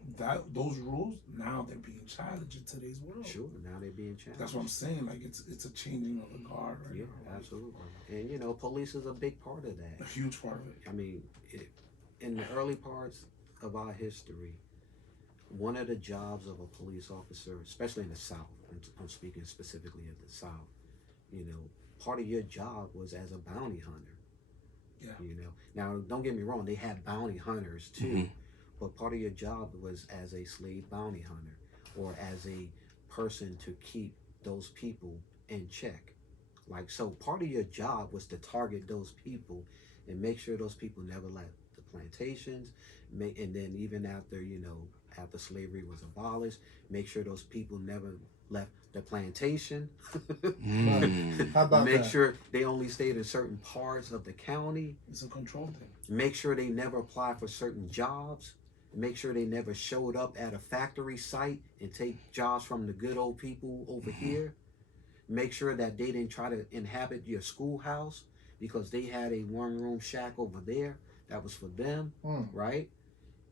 those rules now they're being challenged in today's world. Sure. Now they're being challenged. That's what I'm saying. Like it's a changing of the guard. Right now. Absolutely. And you know, police is a big part of that. A huge part of it. I mean, in the early parts of our history, one of the jobs of a police officer, especially in the South, I'm speaking specifically of the South, you know, part of your job was as a bounty hunter. Yeah. You know, now don't get me wrong, they had bounty hunters too, but part of your job was as a slave bounty hunter or as a person to keep those people in check. Like, so part of your job was to target those people and make sure those people never left the plantations, and then even after, you know, after slavery was abolished, make sure those people never left the plantation. How about make that? sure they only stayed in certain parts of the county. It's a control thing. Make sure they never applied for certain jobs. Make sure they never showed up at a factory site and take jobs from the good old people over here. Make sure that they didn't try to inhabit your schoolhouse because they had a one-room shack over there that was for them, right?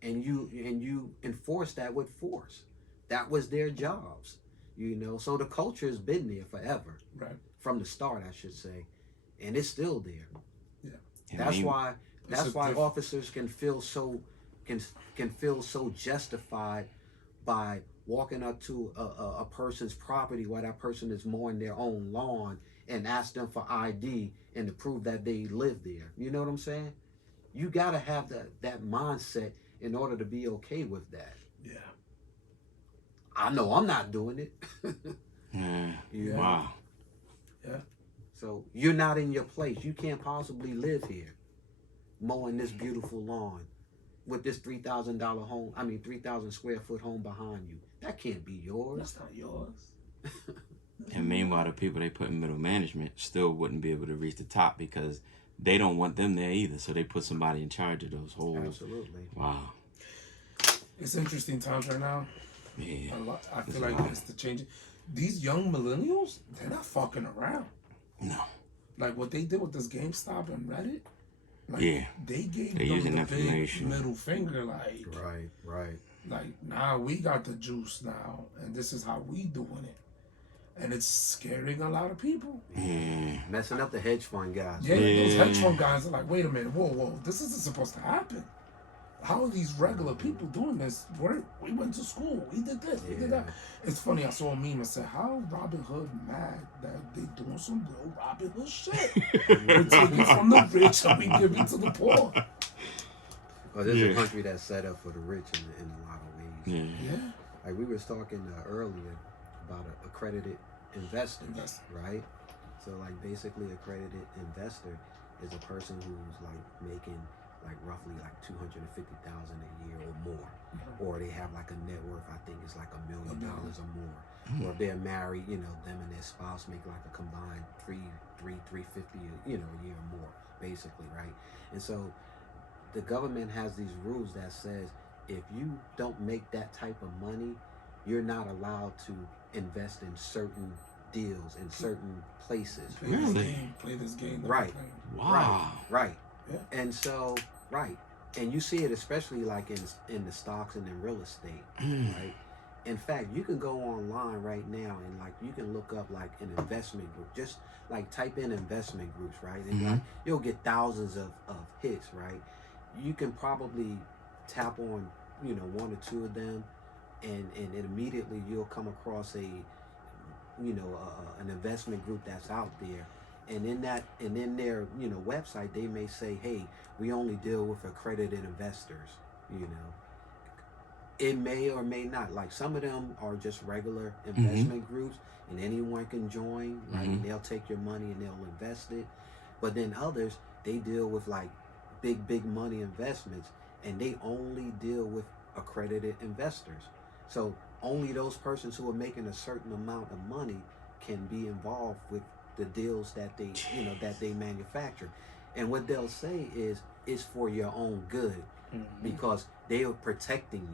And you enforce that with force. That was their jobs, you know. So the culture has been there forever, right? From the start, I should say, and it's still there. Yeah. That's why officers can feel so justified by walking up to a person's property while that person is mowing their own lawn and ask them for ID and to prove that they live there. You know what I'm saying? You gotta have that mindset in order to be okay with that. Yeah. I know I'm not doing it. Yeah. You know? Wow. Yeah. So you're not in your place. You can't possibly live here, mowing this beautiful lawn with this $3,000 home. I mean, 3,000 square foot home behind you. That can't be yours. That's not yours. And meanwhile, the people they put in middle management still wouldn't be able to reach the top because they don't want them there either. So they put somebody in charge of those whole. Absolutely. Wow. It's interesting times right now. Yeah. I feel like it's the changing. These young millennials, they're not fucking around. No. Like what they did with this GameStop and Reddit. Like, Yeah. They gave They're them using the big information. middle finger, like, Right. like, nah, we got the juice now, and this is how we doing it. And it's scaring a lot of people. Yeah. Messing up the hedge fund guys. Yeah, those Yeah. hedge fund guys are like, wait a minute, whoa, this isn't supposed to happen. How are these regular people doing this? We went to school, we did this, we did that. It's funny, I saw a meme and said, how Robin Hood mad that they doing some real Robin Hood shit? We're taking from the rich and we give it to the poor. Well, this is a country that's set up for the rich in a lot of ways. Yeah. Yeah. Like we was talking earlier about an accredited investor, right? So like basically accredited investor is a person who's like making like roughly like $250,000 a year or more, or they have like a net worth. I think it's like $1 million or more. Or if they're married, you know, them and their spouse make like a combined $350, you know, a year or more, basically, right? And so the government has these rules that says if you don't make that type of money, you're not allowed to invest in certain deals in certain places. Play this game. Right. Wow. Right. Yeah. And so, right. And you see it especially like in the stocks and in real estate, right? In fact, you can go online right now and like you can look up like an investment group. Just like type in investment groups, right? And like you'll get thousands of hits, right? You can probably tap on, you know, one or two of them and immediately you'll come across an investment group that's out there. And in their, you know, website, they may say, hey, we only deal with accredited investors, you know. It may or may not. Like some of them are just regular investment groups and anyone can join, right? And they'll take your money and they'll invest it. But then others, they deal with like big money investments and they only deal with accredited investors. So only those persons who are making a certain amount of money can be involved with the deals that they, you know, that they manufacture. And what they'll say is it's for your own good because they are protecting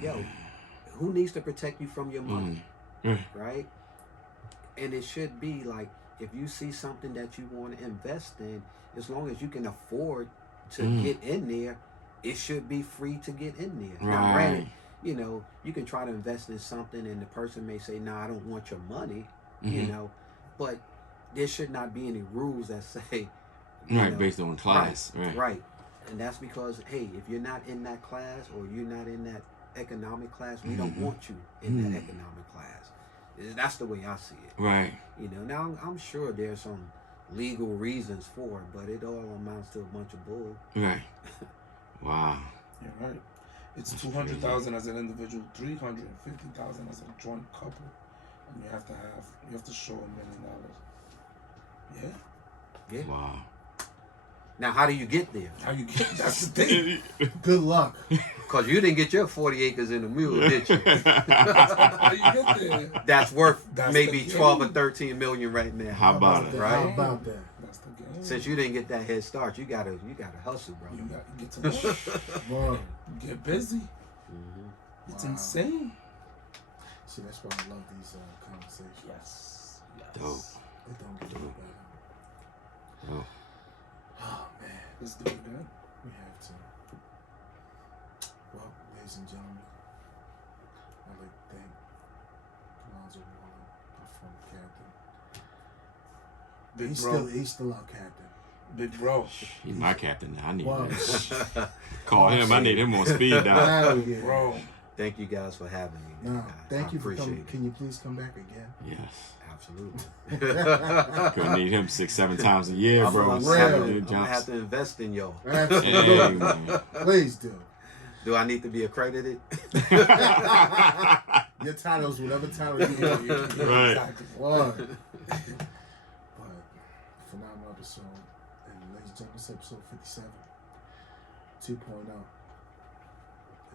you. Yo, who needs to protect you from your money, right? And it should be like, if you see something that you want to invest in, as long as you can afford to get in there, it should be free to get in there. Now, granted, you know, you can try to invest in something and the person may say, nah, I don't want your money, you know, but there should not be any rules that say, you know, based on class. Right. And that's because, hey, if you're not in that class or you're not in that economic class, we don't want you in that economic class. That's the way I see it. Right. You know, now I'm sure there's some legal reasons for it, but it all amounts to a bunch of bull. Right. Wow. You're right. It's 200,000 as an individual, 350,000 as a joint couple, and you have to show $1 million. Yeah. Wow. Now, how do you get there? How you get? That's the thing. Good luck. Because you didn't get your 40 acres in a mule, did you? How you get there? That's worth That's maybe the 12 or game. 13 million right now. How about it? Right? How about that? That's the game. Since you didn't get that head start, you gotta hustle, bro. You got to get to work. Whoa. Get busy. It's insane. See, that's why I love these conversations. Yes. Dope. It don't get any better. Dope. Oh, man. Let's do it, man. We have to. Well, ladies and gentlemen, I'd like to thank Lonzo Moreland, our former captain. Big He's bro. still our captain. Big bro. He's my captain now. I need Wow. him. Call him. I need him on speed dial. Hell yeah. Bro. Thank you guys for having me. No, thank I you for appreciate coming. it. Can you please come back again? Yes. Absolutely. Gonna need him 6-7 times a year, I'm bro. gonna have to invest in y'all. Absolutely. Hey, man. Please do. Do I need to be accredited? Your titles, whatever title you want. Right. Exactly. Lord. But phenomenal episode. And ladies and gentlemen, this is episode 57. 2.0. It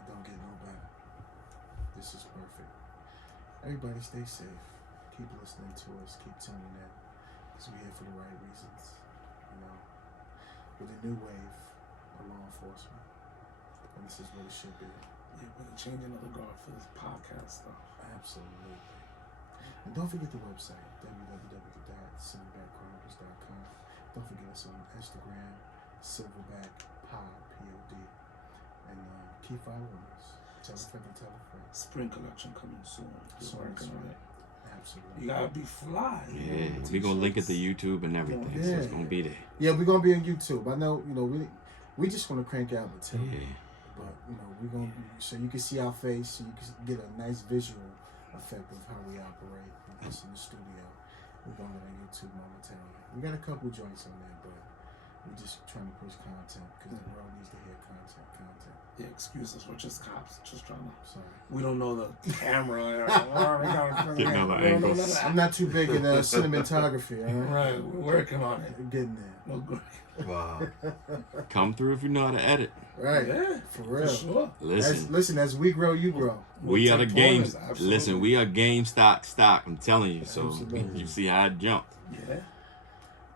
don't get no better. This is perfect. Everybody stay safe. Keep listening to us. Keep tuning in. Because we're here for the right reasons. You know, with a new wave of law enforcement. And this is what it should be. Yeah, we're changing of the guard for this podcast stuff. Absolutely. And don't forget the website, www.silverbackchronicles.com. Don't forget us on Instagram, Silverback Pod, P-O-D. And keep following us. Tell a friend and tell a friend. Spring collection coming soon. We're working on it. Absolutely. You gotta be fly. Yeah, we're gonna link it to YouTube and everything, so it's gonna be there. Yeah, we're gonna be on YouTube. I know, we just want to crank out the tape. Yeah. But we're gonna so you can see our face, so you can get a nice visual effect of how we operate in the studio. We're gonna get on YouTube momentarily. We got a couple joints on there, but we're just trying to push content because the world needs to hear content. Yeah, excuse us. We're just cops. Just trying to. Sorry. We don't know the camera. Getting all the angles. I'm not too big in cinematography. Right, we're working on it. We're getting there. No good. Wow. Come through if you know how to edit. Right. Yeah, For real. for sure. Listen, As we grow, you grow. we are the take game. pointers, absolutely. Listen, we are game stock. I'm telling you. So Absolutely. you see how I jumped. Yeah.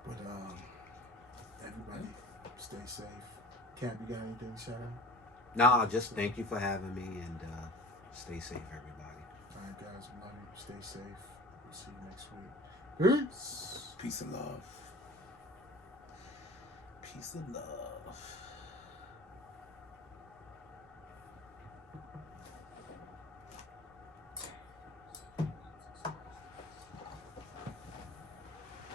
But everybody, stay safe. Cap, you got anything to shout out? Nah, just thank you for having me, and stay safe, everybody. All right, guys, we love you. Stay safe. We'll see you next week. Peace. Peace and love. Peace and love.